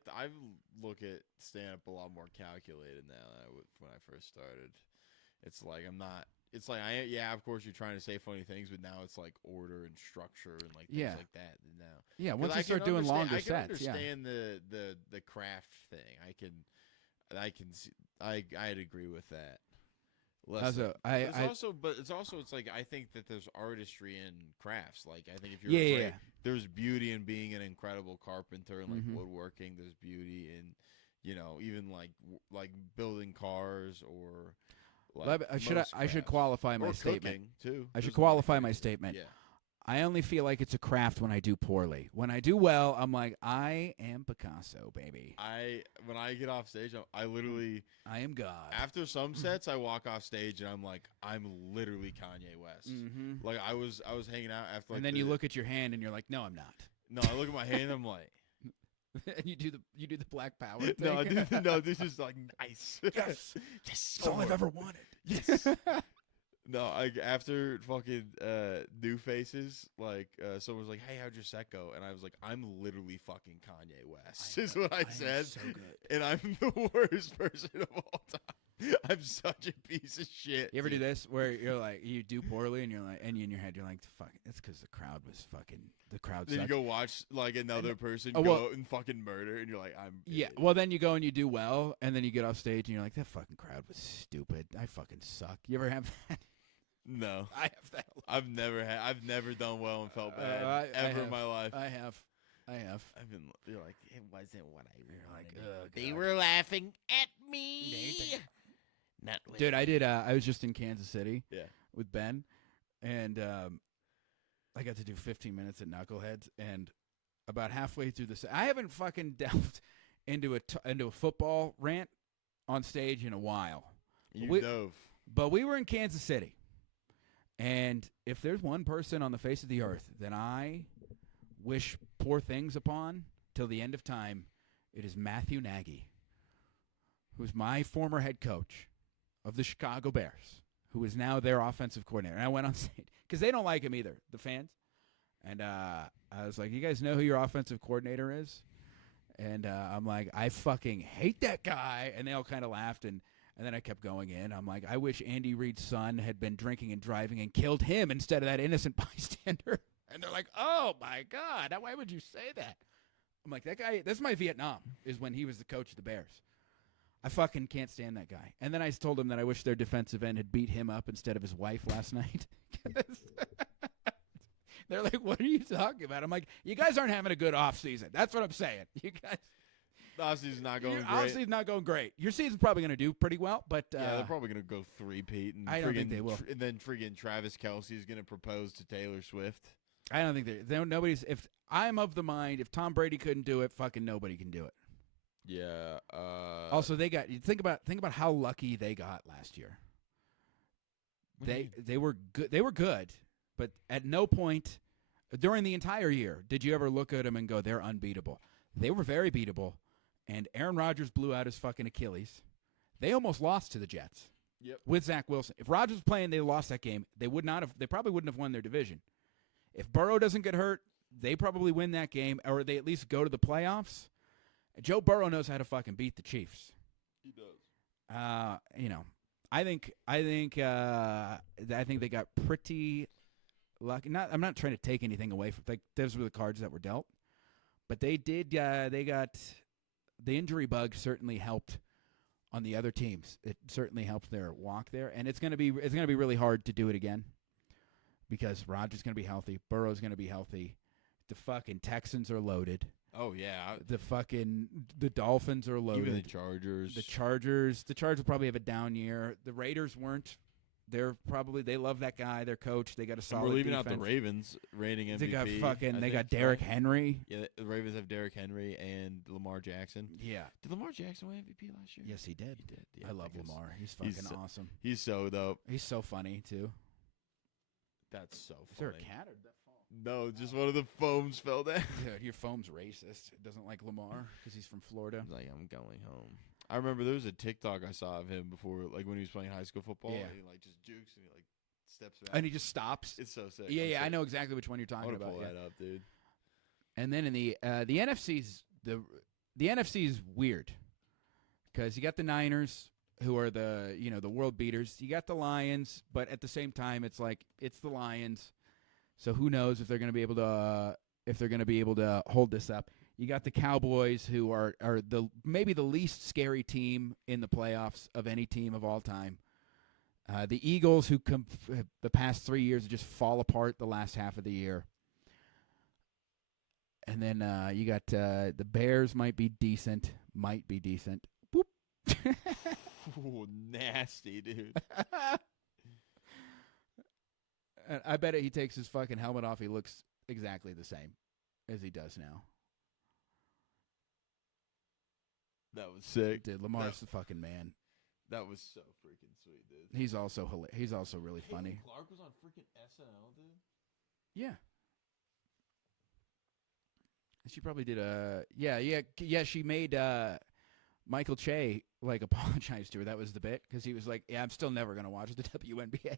look at stand up a lot more calculated now than I would when I first started. It's like I'm not. It's like yeah, of course you're trying to say funny things, but now it's like order and structure and like things like that. Now, Yeah, 'cause once I you start can doing longer I can sets, yeah. understand the craft thing. I can see. I'd agree with that. Also, It's like I think that there's artistry in crafts. Like I think if you're Yeah, great, yeah. there's beauty in being an incredible carpenter and like Mhm. woodworking. There's beauty in, even like building cars or like I should crafts. qualify my Or statement. cooking, too. I should There's a lot of qualify my cooking. statement. Yeah. I only feel like it's a craft when I do poorly. When I do well, I'm like, I am Picasso, baby. When I get off stage, I literally I am God. after some sets I walk off stage and I'm like I'm literally Kanye West. Mhm. Like I was hanging out after like And then you look at your hand and you're like, no, I'm not. No, I look at my hand and I'm like And you do the Black Power thing. no, this is like nice. Yes. It's all I've ever wanted. Yes. No, after fucking New Faces, like someone was like, "Hey, how'd your set go?" And I was like, "I'm literally fucking Kanye West," is what I said. So good. And I'm the worst person of all time. I'm such a piece of shit. You ever do dude. this where you're like, you do poorly and you're like, and in your head you're like, fuck, it's because the crowd Then you sucks. go watch like another person oh, go well- out and fucking murder, and you're like, "I'm." Yeah, well then you go and you do well, and then you get off stage and you're like, that fucking crowd was stupid. I fucking suck. You ever have that? No, I have that. I've never done well and felt bad I ever in have. my life. I have. I've been. You're like, it wasn't what I You're like, wanted. "Ugh, They God." were laughing at me. Not with Dude, I did. I was just in Kansas City. Yeah. With Ben, and I got to do 15 minutes at Knuckleheads, and about halfway through the I haven't fucking delved into a football rant on stage in a while. You dove. But we were in Kansas City, and if there's one person on the face of the earth that I wish poor things upon till the end of time, it is Matthew Nagy, who's my former head coach of the Chicago Bears, who is now their offensive coordinator. And I went on stage because they don't like him either, the fans. And I was like, you guys know who your offensive coordinator is? And I'm like, I fucking hate that guy. And they all kind of laughed. And then I kept going in. I'm like, I wish Andy Reid's son had been drinking and driving and killed him instead of that innocent bystander. And they're like, oh, my God. Why would you say that? I'm like, that guy, that's my Vietnam, is when he was the coach of the Bears. I fucking can't stand that guy. And then I told him that I wish their defensive end had beat him up instead of his wife last night. They're like, what are you talking about? I'm like, you guys aren't having a good offseason. That's what I'm saying. You guys. The offseason's not going Your great. offseason's not going great. Your season's probably going to do pretty well, but Yeah, they're probably going to go 3-peat. And I don't think they will. And then friggin' Travis Kelce's going to propose to Taylor Swift. I don't think nobody's. If I'm of the mind, if Tom Brady couldn't do it, fucking nobody can do it. Yeah. Also, they got. Think about how lucky they got last year. They were good. They were good, but at no point during the entire year did you ever look at them and go, they're unbeatable. They were very beatable, and Aaron Rodgers blew out his fucking Achilles. They almost lost to the Jets. Yep. With Zach Wilson. If Rodgers was playing, they lost that game. They would not have. They probably wouldn't have won their division. If Burrow doesn't get hurt, they probably win that game, or they at least go to the playoffs. Joe Burrow knows how to fucking beat the Chiefs. He does. I think they got pretty lucky. I'm not trying to take anything away from those were the cards that were dealt, but they did. They got the injury bug certainly helped on the other teams. It certainly helped their walk there, and it's gonna be really hard to do it again because Rodgers going to be healthy, Burrow's going to be healthy, the fucking Texans are loaded. Oh, yeah. The Dolphins are loaded. Even the Chargers. The Chargers will probably have a down year. The Raiders weren't. They love that guy, their coach. They got a solid We're leaving defense. out the Ravens reigning MVP. They got Derrick Henry. Yeah, the Ravens have Derrick Henry and Lamar Jackson. Yeah. Did Lamar Jackson win MVP last year? Yes, he did. He did. Yeah, I love because Lamar. He's fucking awesome. He's so dope. He's so funny too. That's so Is there funny. a cat or did that fall? No, just one of the foams fell down. Dude, your foam's racist. It doesn't like Lamar because he's from Florida. He's like, I'm going home. I remember there was a TikTok I saw of him before, like when he was playing high school football. Yeah. And he like just jukes and he like steps back. And he just stops. It's so sick. Yeah, I'm I sick. know exactly which one you're I talking want to about. pull Yeah. that up, dude. And then in the NFC's the NFC is weird because you got the Niners, who are the world beaters. You got the Lions, but at the same time, it's like it's the Lions. So who knows if they're going to be able to hold this up? You got the Cowboys, who are maybe the least scary team in the playoffs of any team of all time. The Eagles, who the past 3 years just fall apart the last half of the year. And then you got the Bears might be decent. Boop. Ooh, nasty, dude. And I bet he takes his fucking helmet off. He looks exactly the same as he does now. That was sick. Dude, Lamar's the fucking man. That was so freaking sweet, dude. He's also he's also really funny. Clark was on freaking SNL, dude. Yeah. She probably did yeah. She made Michael Che like apologize to her. That was the bit because he was like, "Yeah, I'm still never gonna watch the WNBA."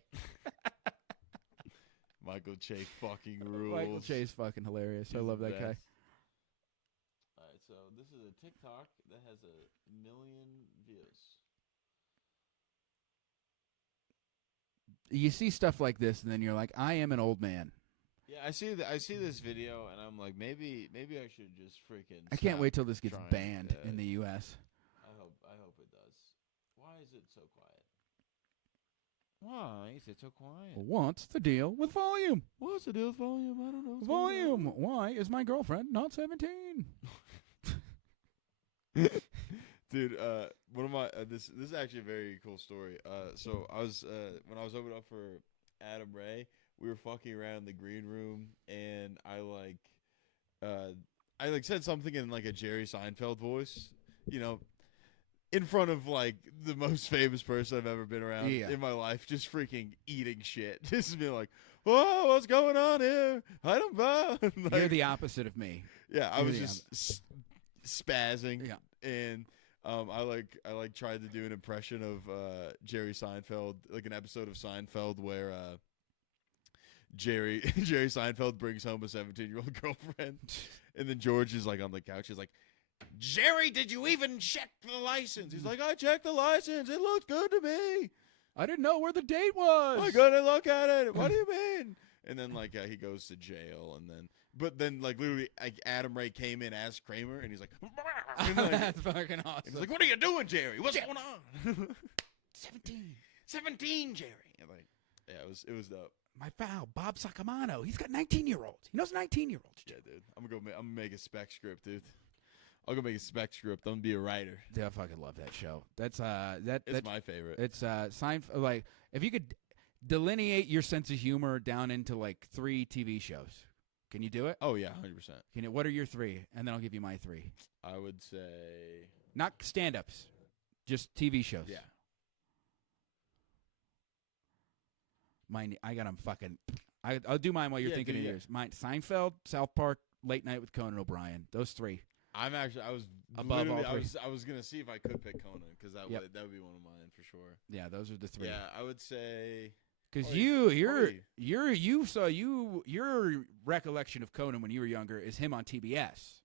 Michael Che fucking rules. Michael Che's fucking hilarious. I love that guy. All right, so this is a TikTok that has 1 million views. You see stuff like this, and then you're like, "I am an old man." Yeah, I see this video, and I'm like, maybe I should just freaking. I can't stop wait till this gets trying banned to- in the U.S. I hope it does. Why is it so quiet? Why is it so quiet? What's the deal with volume? What's the deal with volume? I don't know. what's Volume. going on. Why is my girlfriend not 17? Dude, one of my this is actually a very cool story. So I was when I was opening up for Adam Ray, we were fucking around in the green room, and I said something in like a Jerry Seinfeld voice, in front of like the most famous person I've ever been around in my life, just freaking eating shit, just being like, "Whoa, what's going on here? I don't know." Like, You're the opposite of me. yeah, I You're was the just spazzing, Yeah. and I tried to do an impression of Jerry Seinfeld, like an episode of Seinfeld where Jerry Seinfeld brings home a 17-year-old girlfriend, and then George is like on the couch. He's like, "Jerry, did you even check the license?" He's like, "I checked the license. It looks good to me. I didn't know where the date was. I gotta look at it. What do you mean?" And then like he goes to jail, but then like literally like Adam Ray came in as Kramer, and he's like, and, like That's fucking awesome. he's like, "What are you doing, Jerry? What's going on?" 17. Jerry. And like, yeah, it was dope. My pal, Bob Sacamano. He's got 19-year-olds. He knows 19-year-olds. Yeah, dude. I'm gonna make a spec script, dude. I'll go make a spec script. I'm gonna be a writer. Yeah, I fucking love that show. That's It's my favorite. It's Seinfeld. Like, if you could delineate your sense of humor down into like 3 TV shows, can you do it? Oh yeah, 100%. Can you? What are your 3? And then I'll give you my 3. I would say Not stand-ups, just TV shows. yeah. Mine. I got them fucking. I'll do mine while you're Yeah, thinking of yeah. yours. Mine: Seinfeld, South Park, Late Night with Conan O'Brien. Those 3. I was Above all literally- three. I was gonna see if I could pick Conan because that Yep. would be one of mine for sure. Yeah, those are the 3. Yeah, I would say Because Probably- your recollection of Conan when you were younger is him on TBS.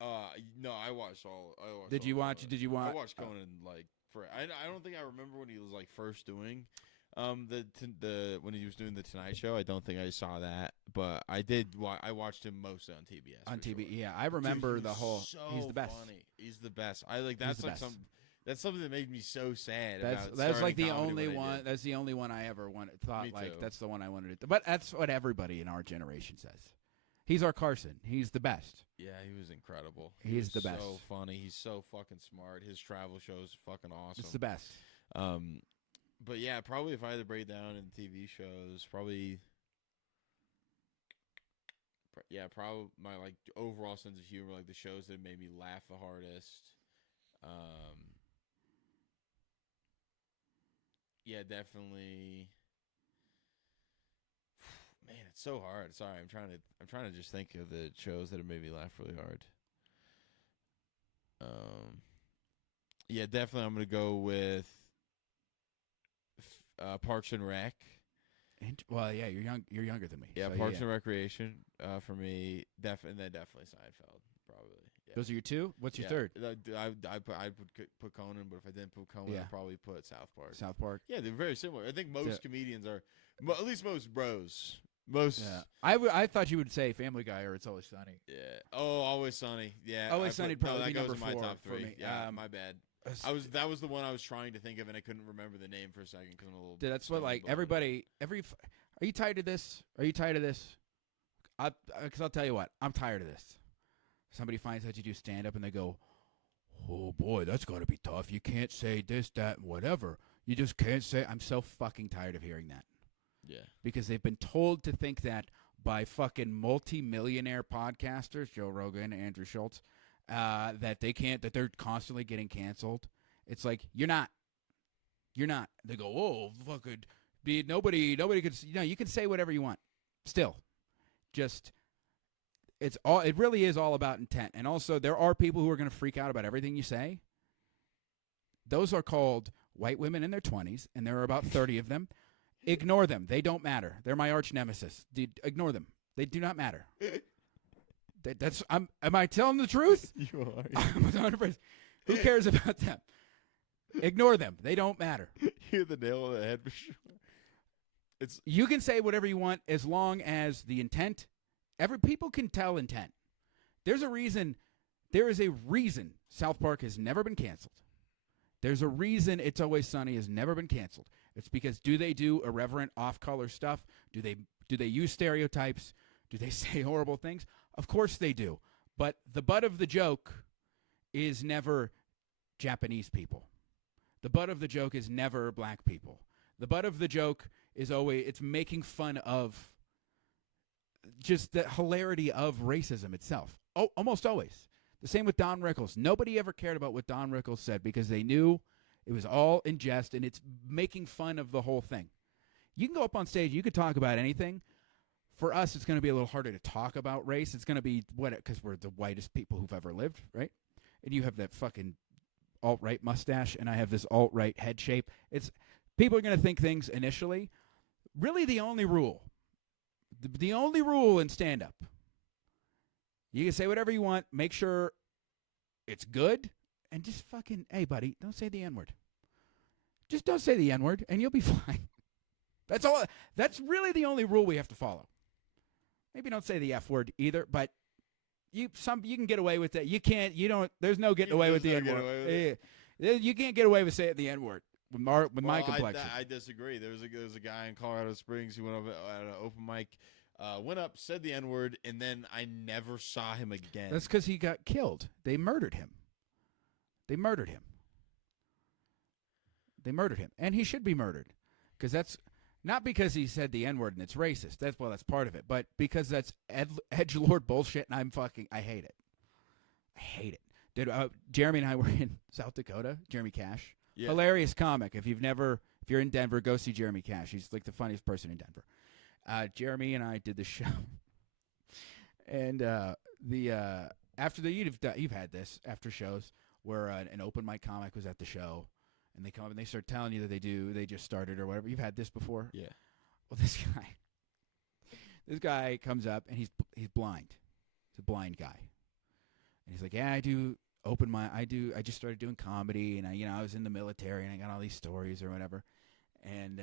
no, I watched all. Did you watch? Conan. Did you I watch? watched Conan like for. I don't think I remember when he was like first doing the when he was doing the Tonight Show. I don't think I saw that, but I did. I watched him mostly on TBS. On for TBS, sure. yeah, I remember Dude, the he's whole. So He's the best. Funny. He's the best. I like that's the like best. that's something that made me so sad. That's about like starting the comedy only when I one. did. That's the only one I ever thought Me like too. that's the one I wanted to do. But that's what everybody in our generation says. He's our Carson. He's the best. Yeah, he was incredible. He's the was best. So funny. He's so fucking smart. His travel show's fucking awesome. It's the best. But yeah, probably if I had to break down in TV shows, probably my like overall sense of humor, like the shows that made me laugh the hardest. Yeah, definitely. Man, it's so hard. Sorry, I'm trying to just think of the shows that have made me laugh really hard. Yeah, definitely. I'm gonna go with Parks and Rec. Well, yeah, you're younger than me. Yeah, so Parks and Recreation for me. And then definitely Seinfeld, probably. Yeah. Those are your two? What's your Yeah. third? I'd put Conan, but if I didn't put Conan, Yeah. I'd probably put South Park. South Park. Yeah, they're very similar. I think most Yeah. comedians are, at least most bros. Most. Yeah. I thought you would say Family Guy or It's Always Sunny. Yeah. Oh, Always Sunny. Yeah. Always Sunny'd probably that be goes number in my 4 top for 3. me. Yeah, my bad. That was the one I was trying to think of, and I couldn't remember the name for a second because I'm a little. Dude, that's what stoned, like but- everybody. Are you tired of this? Are you tired of this? Because I'll tell you what, I'm tired of this. Somebody finds out you do stand up and they go, "Oh boy, that's gonna be tough. You can't say this, that, and whatever. You just can't say." I'm so fucking tired of hearing that Yeah. because they've been told to think that by fucking multi-millionaire podcasters, Joe Rogan, Andrew Schultz, that they can't, that they're constantly getting canceled. It's like you're not. They go, "Oh, fucking." Nobody could. You can say whatever you want. Still, just it really is all about intent. And also, there are people who are going to freak out about everything you say. Those are called white women in their 20s, and there are about 30 of them. Ignore them. They don't matter. They're my arch nemesis. Ignore them. They do not matter. Am I telling the truth? You are. I'm 100%. Who cares about them? Ignore them. They don't matter. Hit the nail on the head for sure. You can say whatever you want as long as the intent. People can tell intent. There is a reason South Park has never been canceled. There's a reason It's Always Sunny has never been canceled. It's because do they do irreverent, off-color stuff? Do they use stereotypes? Do they say horrible things? Of course they do. But the butt of the joke is never Japanese people. The butt of the joke is never black people. The butt of the joke is always, it's making fun of just the hilarity of racism itself. Oh, almost always. The same with Don Rickles. Nobody ever cared about what Don Rickles said because they knew it was all in jest and it's making fun of the whole thing. You can go up on stage, you could talk about anything. For us, it's going to be a little harder to talk about race. It's going to be, because we're the whitest people who've ever lived, right? And you have that fucking alt-right mustache, and I have this alt-right head shape. People are going to think things initially. Really, the only rule in stand-up, you can say whatever you want, make sure it's good, and just fucking, hey, buddy, don't say the N-word. Just don't say the N-word, and you'll be fine. That's all. That's really the only rule we have to follow. Maybe don't say the F word either, but you can get away with it. You can't. You don't. There's no getting away with the N word. You can't get away with saying the N word with my complexion. I disagree. There was a guy in Colorado Springs who went up at an open mic, went up, said the N word, and then I never saw him again. That's because he got killed. They murdered him. And he should be murdered because that's. Not because he said the N-word and it's racist. That's part of it. But because that's edgelord bullshit and I hate it. I hate it. Dude, Jeremy and I were in South Dakota. Jeremy Cash. Yeah. Hilarious comic. If you're in Denver, go see Jeremy Cash. He's like the funniest person in Denver. Jeremy and I did the show. And you've had this after shows where an open mic comic was at the show. And they come up and they start telling you that they just started or whatever. You've had this before? Yeah. Well, this guy comes up and he's blind. He's a blind guy. And he's like, yeah, I do open my, I just started doing comedy and I was in the military and I got all these stories or whatever. And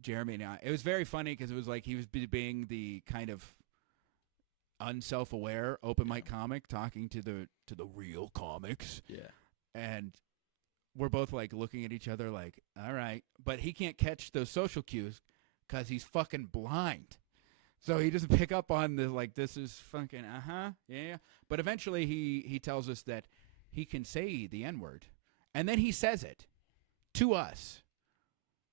Jeremy and I, it was very funny because it was like he was being the kind of unself-aware open mic comic talking to the real comics. Yeah. And we're both like looking at each other like, all right. But he can't catch those social cues because he's fucking blind. So he doesn't pick up on the like, this is fucking, yeah. But eventually he tells us that he can say the N-word. And then he says it to us.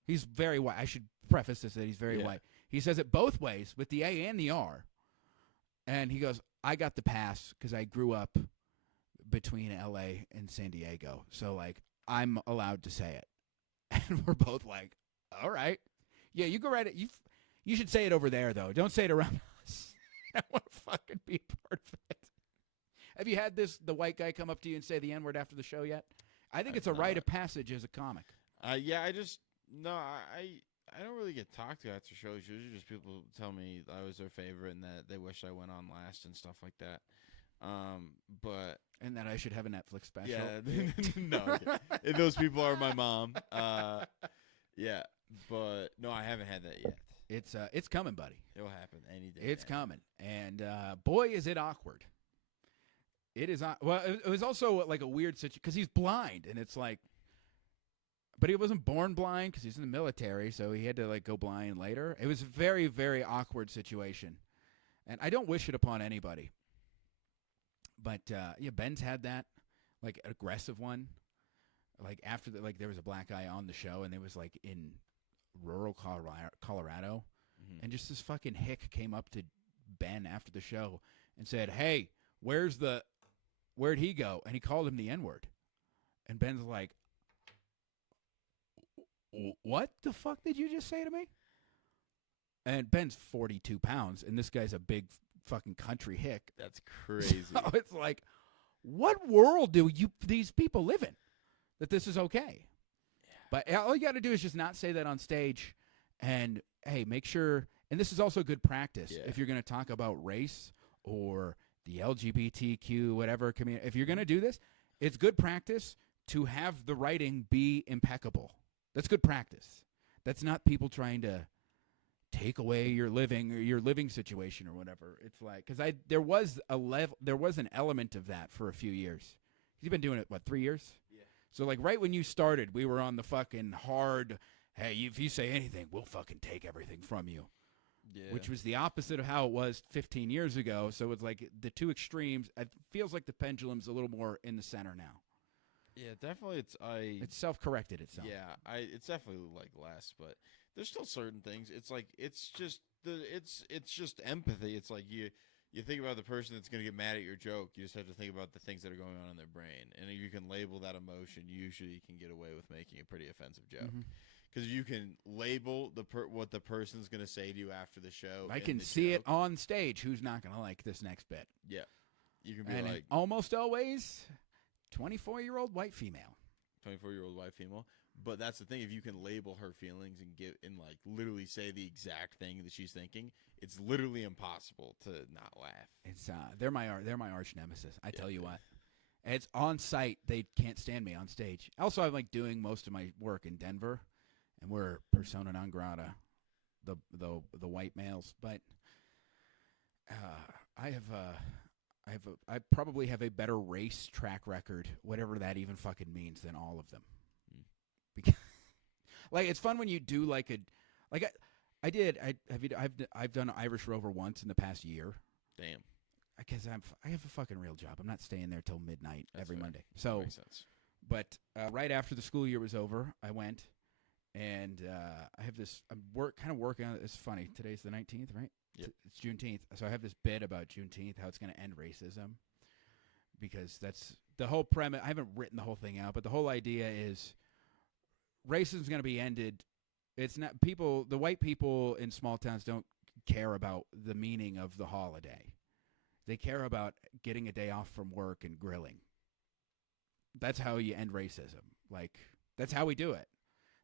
He's very white. I should preface this that he's very white. He says it both ways with the A and the R. And he goes, I got the pass because I grew up between L.A. and San Diego. So, like, I'm allowed to say it. And we're both like, all right. Yeah, you go right. You should say it over there, though. Don't say it around us. I want to fucking be part of it. Have you had the white guy come up to you and say the N-word after the show yet? I think it's a rite of passage as a comic. Yeah, I don't really get talked to after shows. Usually just people tell me I was their favorite and that they wish I went on last and stuff like that. But And that I should have a Netflix special. yeah, no, okay. Those people are my mom. Yeah, but no, I haven't had that yet. It's coming, buddy. It'll happen any day. It's now. coming, and boy, is it awkward. It is well. It was also like a weird situation because he's blind, and it's like, but he wasn't born blind because he's in the military, so he had to like go blind later. It was a very, very awkward situation, and I don't wish it upon anybody. But yeah, Ben's had that, like an aggressive one. Like after there was a black guy on the show, and it was like in rural Colorado, and just this fucking hick came up to Ben after the show and said, "Hey, where'd he go?" And he called him the N-word, and Ben's like, "What the fuck did you just say to me?" And Ben's 42 pounds, and this guy's a big fucking country hick. That's crazy. So it's like, what world do these people live in that this is okay? Yeah. But all you got to do is just not say that on stage, and hey, make sure. And this is also good practice if you're going to talk about race or the LGBTQ whatever community. If you're going to do this, it's good practice to have the writing be impeccable. That's good practice. That's not people trying to take away your living situation or whatever. It's like, because there was an element of that for a few years. You've been doing it, what, 3 years? Yeah. So like right when you started, we were on the fucking hard, hey, if you say anything, we'll fucking take everything from you. Yeah. Which was the opposite of how it was 15 years ago. So it's like the two extremes. It feels like the pendulum's a little more in the center now. Yeah, definitely. It's self-corrected itself. Yeah, it's definitely like less, but there's still certain things. It's like it's just empathy. It's like you think about the person that's going to get mad at your joke. You just have to think about the things that are going on in their brain, and if you can label that emotion, usually you can get away with making a pretty offensive joke. Because you can label what the person's going to say to you after the show. I can see it on stage. Who's not going to like this next bit? Yeah, you can be like almost always 24-year-old white female. 24-year-old white female. But that's the thing. If you can label her feelings and like literally say the exact thing that she's thinking, it's literally impossible to not laugh. It's they're my arch nemesis. I tell you what. It's on site. They can't stand me on stage. Also, I'm like doing most of my work in Denver, and we're persona non grata, the white males. But I probably have a better race track record, whatever that even fucking means, than all of them. Because, like, it's fun when you do like I've done Irish Rover once in the past year. Damn. Because I have a fucking real job. I'm not staying there till midnight every fair. Monday. So, makes sense. But right after the school year was over, I went, and I have this. I'm working on it. It's funny. Today's the 19th, right? Yep. It's Juneteenth. So I have this bit about Juneteenth, how it's going to end racism, because that's the whole premise. I haven't written the whole thing out, but the whole idea is racism is going to be ended. It's not the white people in small towns don't care about the meaning of the holiday. They care about getting a day off from work and grilling. That's how you end racism. Like, that's how we do it.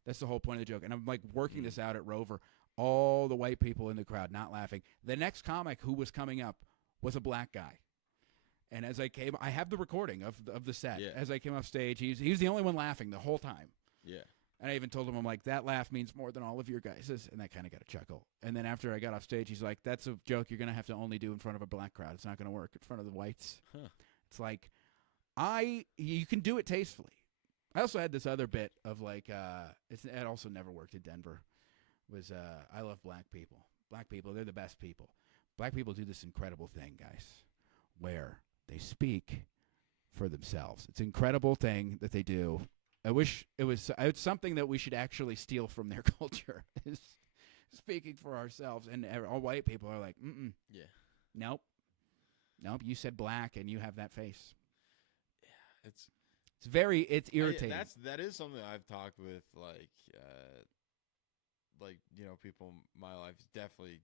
That's the whole point of the joke. And I'm like working this out at Rover. All the white people in the crowd not laughing. The next comic who was coming up was a black guy. And as I came, I have the recording of the set. Yeah. As I came off stage, he was the only one laughing the whole time. Yeah. And I even told him, I'm like, that laugh means more than all of your guys's. And that kind of got a chuckle. And then after I got off stage, he's like, that's a joke you're going to have to only do in front of a black crowd. It's not going to work in front of the whites. Huh. It's like, you can do it tastefully. I also had this other bit of like, it also never worked in Denver, was I love black people. Black people, they're the best people. Black people do this incredible thing, guys, where they speak for themselves. It's an incredible thing that they do. I wish it's something that we should actually steal from their culture, is speaking for ourselves. And all white people are like, Yeah. Nope, you said black and you have that face. Yeah, it's irritating. That is something I've talked with, like people in my life. Definitely,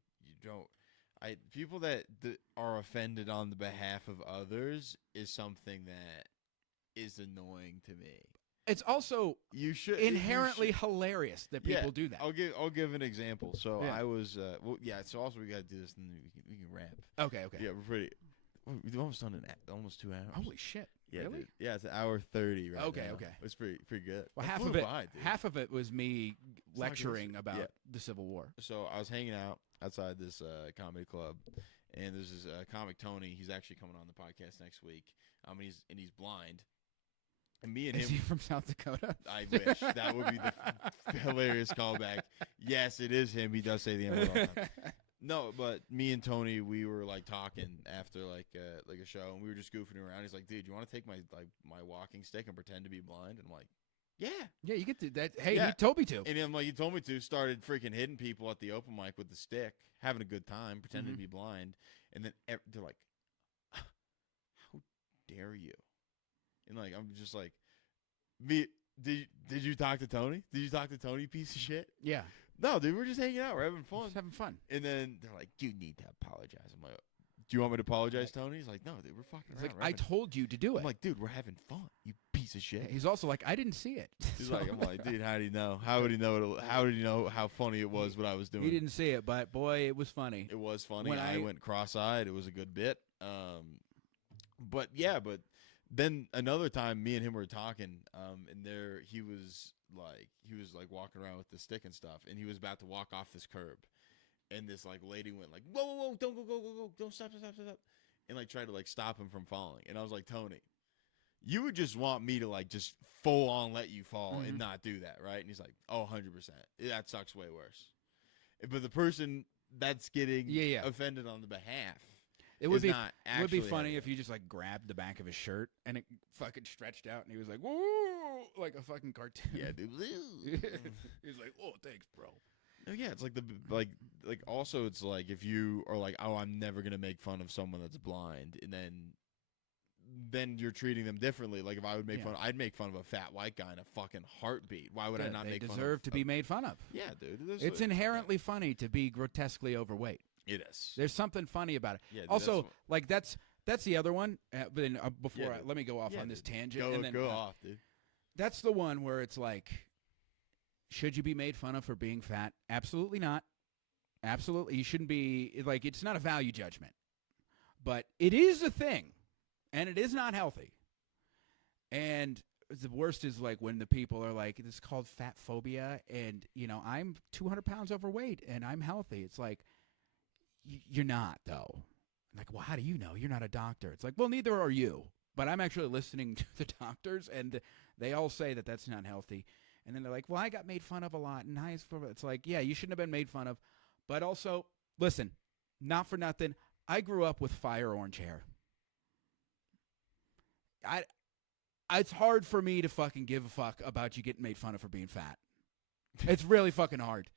people that are offended on the behalf of others is something that is annoying to me. It's also inherently hilarious that people do that. I'll give an example. So Yeah. I was so also we got to do this and we can wrap. Okay. Yeah, we're pretty. We've almost done almost 2 hours. Holy shit! Yeah, really? dude. Yeah, it's 1:30 right Okay, now. okay. It's pretty good. Well, It half flew of it, by, dude. half of it was me not gonna lecturing s- about yeah. the Civil War. So I was hanging out outside this comedy club, and there's this comic Tony. He's actually coming on the podcast next week. He's blind. And me and Is him. he from South Dakota? I wish that would be the hilarious callback. Yes, it is him. He does say the N word all the time. No, but me and Tony, we were like talking after like a show, and we were just goofing around. He's like, "Dude, you want to take my walking stick and pretend to be blind?" And I'm like, "Yeah." Yeah, you get to that. Hey, Yeah. he told me to. And I'm like, "You told me to." Started freaking hitting people at the open mic with the stick, having a good time, pretending to be blind, and then they're like, "How dare you?" And like, I'm just like, "Me? Did you talk to Tony? Did you talk to Tony, piece of shit?" Yeah, No, dude, we're just hanging out. We're having fun. just having fun. And then they're like, "You need to apologize." I'm like, "Do you want me to apologize, Tony?" He's like, "No, dude, we're fucking It's around. like We're I having-" told you to do it. I'm like, "Dude, we're having fun. You piece of shit." He's also like, I didn't see it. He's So- like, I'm like, "Dude, how do you know? How would he know? How did he know how funny it was? What I was doing?" He didn't see it, but boy, it was funny. It was funny. When I I- went cross-eyed. It was a good bit. But yeah, but then another time, me and him were talking, and he was like walking around with the stick and stuff, and he was about to walk off this curb, and this like lady went like, "Whoa, whoa, whoa! Don't go! Don't stop! And like tried to like stop him from falling. And I was like, "Tony, you would just want me to like just full on let you fall and not do that, right?" And he's like, "Oh, 100%. That sucks way worse." But the person that's getting Yeah. offended on the behalf, It would is be not it would be actually funny having if you just like grabbed the back of his shirt and it fucking stretched out, and he was like, "Whoa!" like a fucking cartoon. Yeah, dude. He's like, "Oh, thanks, bro." No, yeah, it's like like also it's like if you are like, "Oh, I'm never gonna make fun of someone that's blind," and then you're treating them differently. Like if I would make Yeah. I'd make fun of a fat white guy in a fucking heartbeat. Why would I Yeah, not they make fun of? deserve to be made fun of. Yeah, dude. It's inherently funny to be grotesquely overweight. It is. There's something funny about it. Yeah, dude, Also, that's like that's the other one. But then before Yeah, dude. let me go off Yeah, on this dude. tangent. Go and then, off, dude. That's the one where it's like, should you be made fun of for being fat? Absolutely not. Absolutely, you shouldn't be. Like, it's not a value judgment, but it is a thing, and it is not healthy. And the worst is like when the people are like, "This is called fat phobia," and I'm 200 pounds overweight and I'm healthy. It's like, you're not though. Like, well, how do you know? You're not a doctor. It's like, well, neither are you. But I'm actually listening to the doctors, and they all say that that's not healthy. And then they're like, well, I got made fun of a lot in high school. It's like, yeah, you shouldn't have been made fun of. But also, listen, not for nothing, I grew up with fire orange hair. It's hard for me to fucking give a fuck about you getting made fun of for being fat. It's really fucking hard.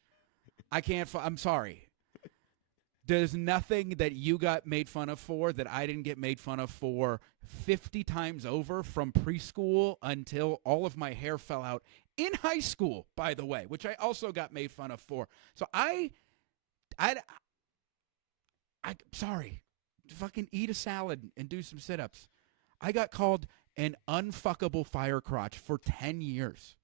I can't. I'm sorry. There's nothing that you got made fun of for that I didn't get made fun of for 50 times over from preschool until all of my hair fell out in high school, by the way, which I also got made fun of for. So I'm sorry. Fucking eat a salad and do some sit-ups. I got called an unfuckable fire crotch for 10 years.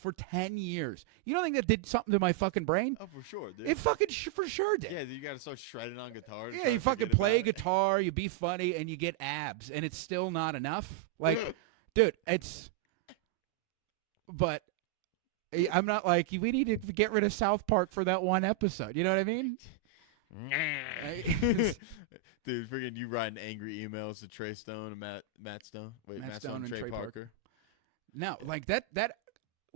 For 10 years. You don't think that did something to my fucking brain? Oh, for sure, dude. It fucking for sure did. Yeah, dude, you gotta start shredding on guitar. and Yeah, try you to fucking forget play about it. guitar, you be funny, and you get abs, and it's still not enough. Like, dude, but I'm not like, we need to get rid of South Park for that one episode. You know what I mean? Dude, freaking you writing angry emails to Trey Stone and Matt Stone. Wait, Matt Stone and Trey Parker. No, like that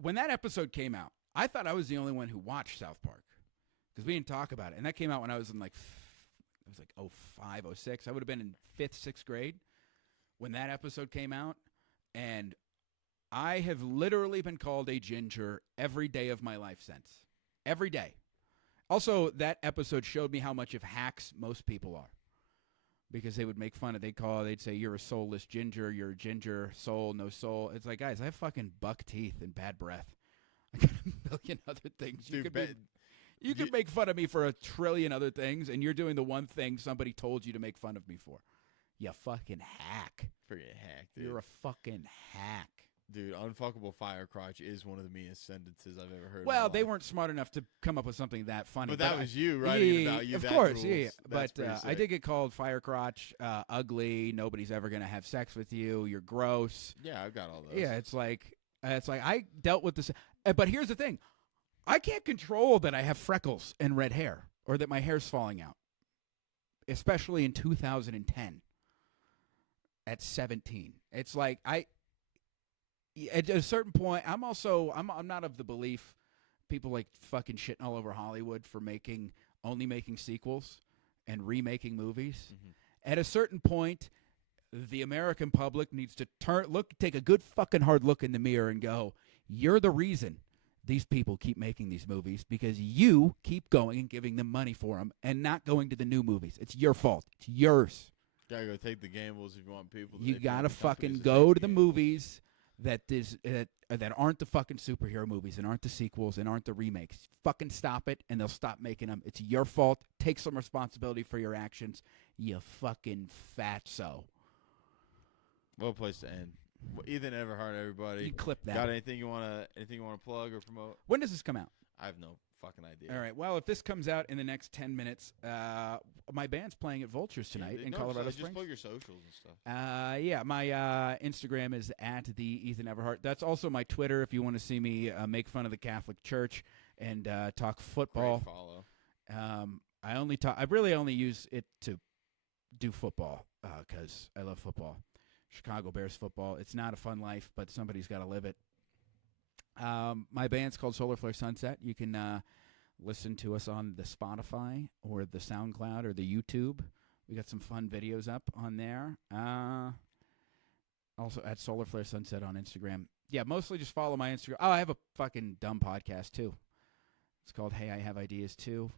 when that episode came out, I thought I was the only one who watched South Park because we didn't talk about it. And that came out when I was in like, it was like 05, 06. I would have been in 5th, 6th grade when that episode came out. And I have literally been called a ginger every day of my life since. Every day. Also, that episode showed me how much of hacks most people are. Because they would make fun of, they'd say, you're a soulless ginger, you're a ginger, soul, no soul. It's like, guys, I have fucking buck teeth and bad breath. I got a million other things. Dude, You could make fun of me for a trillion other things, and you're doing the one thing somebody told you to make fun of me for. You fucking hack. Freaking hack, dude. You're a fucking hack. Dude, unfuckable fire crotch is one of the meanest sentences I've ever heard. Well, in my they life. weren't smart enough to come up with something that funny. But that was you yeah, writing it about you. Of That's course, rules. yeah. That's But pretty I sick. did get called fire crotch, ugly. Nobody's ever gonna have sex with you. You're gross. Yeah, I've got all those. Yeah, it's like I dealt with this. But here's the thing: I can't control that I have freckles and red hair, or that my hair's falling out. Especially in 2010, at 17, it's like at a certain point, I'm not of the belief people like fucking shitting all over Hollywood for only making sequels and remaking movies. Mm-hmm. At a certain point, the American public needs to take a good fucking hard look in the mirror and go, you're the reason these people keep making these movies, because you keep going and giving them money for them and not going to the new movies. It's your fault. It's yours. Gotta go take the gambles if you want people. You if you want gotta the fucking companies to go take to the gambles. movies that aren't the fucking superhero movies and aren't the sequels and aren't the remakes. Fucking stop it, and they'll stop making them. It's your fault. Take some responsibility for your actions. You fucking fatso. What a place to end. Well, Ethan Everhart, everybody. You clip that. Got anything you wanna plug or promote? When does this come out? I have no fucking idea. All right. Well, if this comes out in the next 10 minutes, my band's playing at Vultures tonight in Colorado Just Springs. plug your socials and stuff. Yeah, my Instagram is at the Ethan Everhart. That's also my Twitter if you want to see me make fun of the Catholic Church and talk football. Great follow. I really only use it to do football because I love football. Chicago Bears football. It's not a fun life, but somebody's got to live it. My band's called Solar Flare Sunset. You can listen to us on the Spotify or the SoundCloud or the YouTube. We got some fun videos up on there. Also at Solar Flare Sunset on Instagram. Yeah, mostly just follow my Instagram. Oh, I have a fucking dumb podcast too. It's called Hey, I Have Ideas Too.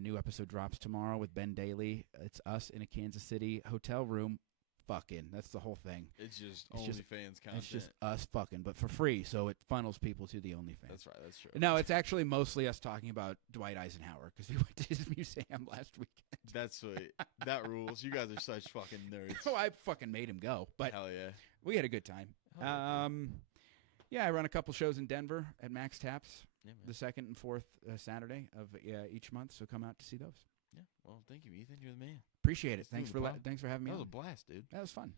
New episode drops tomorrow with Ben Daly. It's us in a Kansas City hotel room. Fucking, that's the whole thing. It's just It's just- OnlyFans content. It's just us fucking, but for free, so it funnels people to the OnlyFans. That's right. That's true. No, it's actually mostly us talking about Dwight Eisenhower because we went to his museum last weekend. That's sweet. That rules. You guys are such fucking nerds. Oh, I fucking made him go, but Hell yeah. we had a good time. Hell yeah, Yeah, I run a couple shows in Denver at Max Taps Yeah, man. the second and fourth Saturday of each month, so come out to see those. Yeah. Well, thank you, Ethan. You're the man. Appreciate it. Smooth, Thanks for pal. thanks for having me. That was on. a blast, dude. That was fun.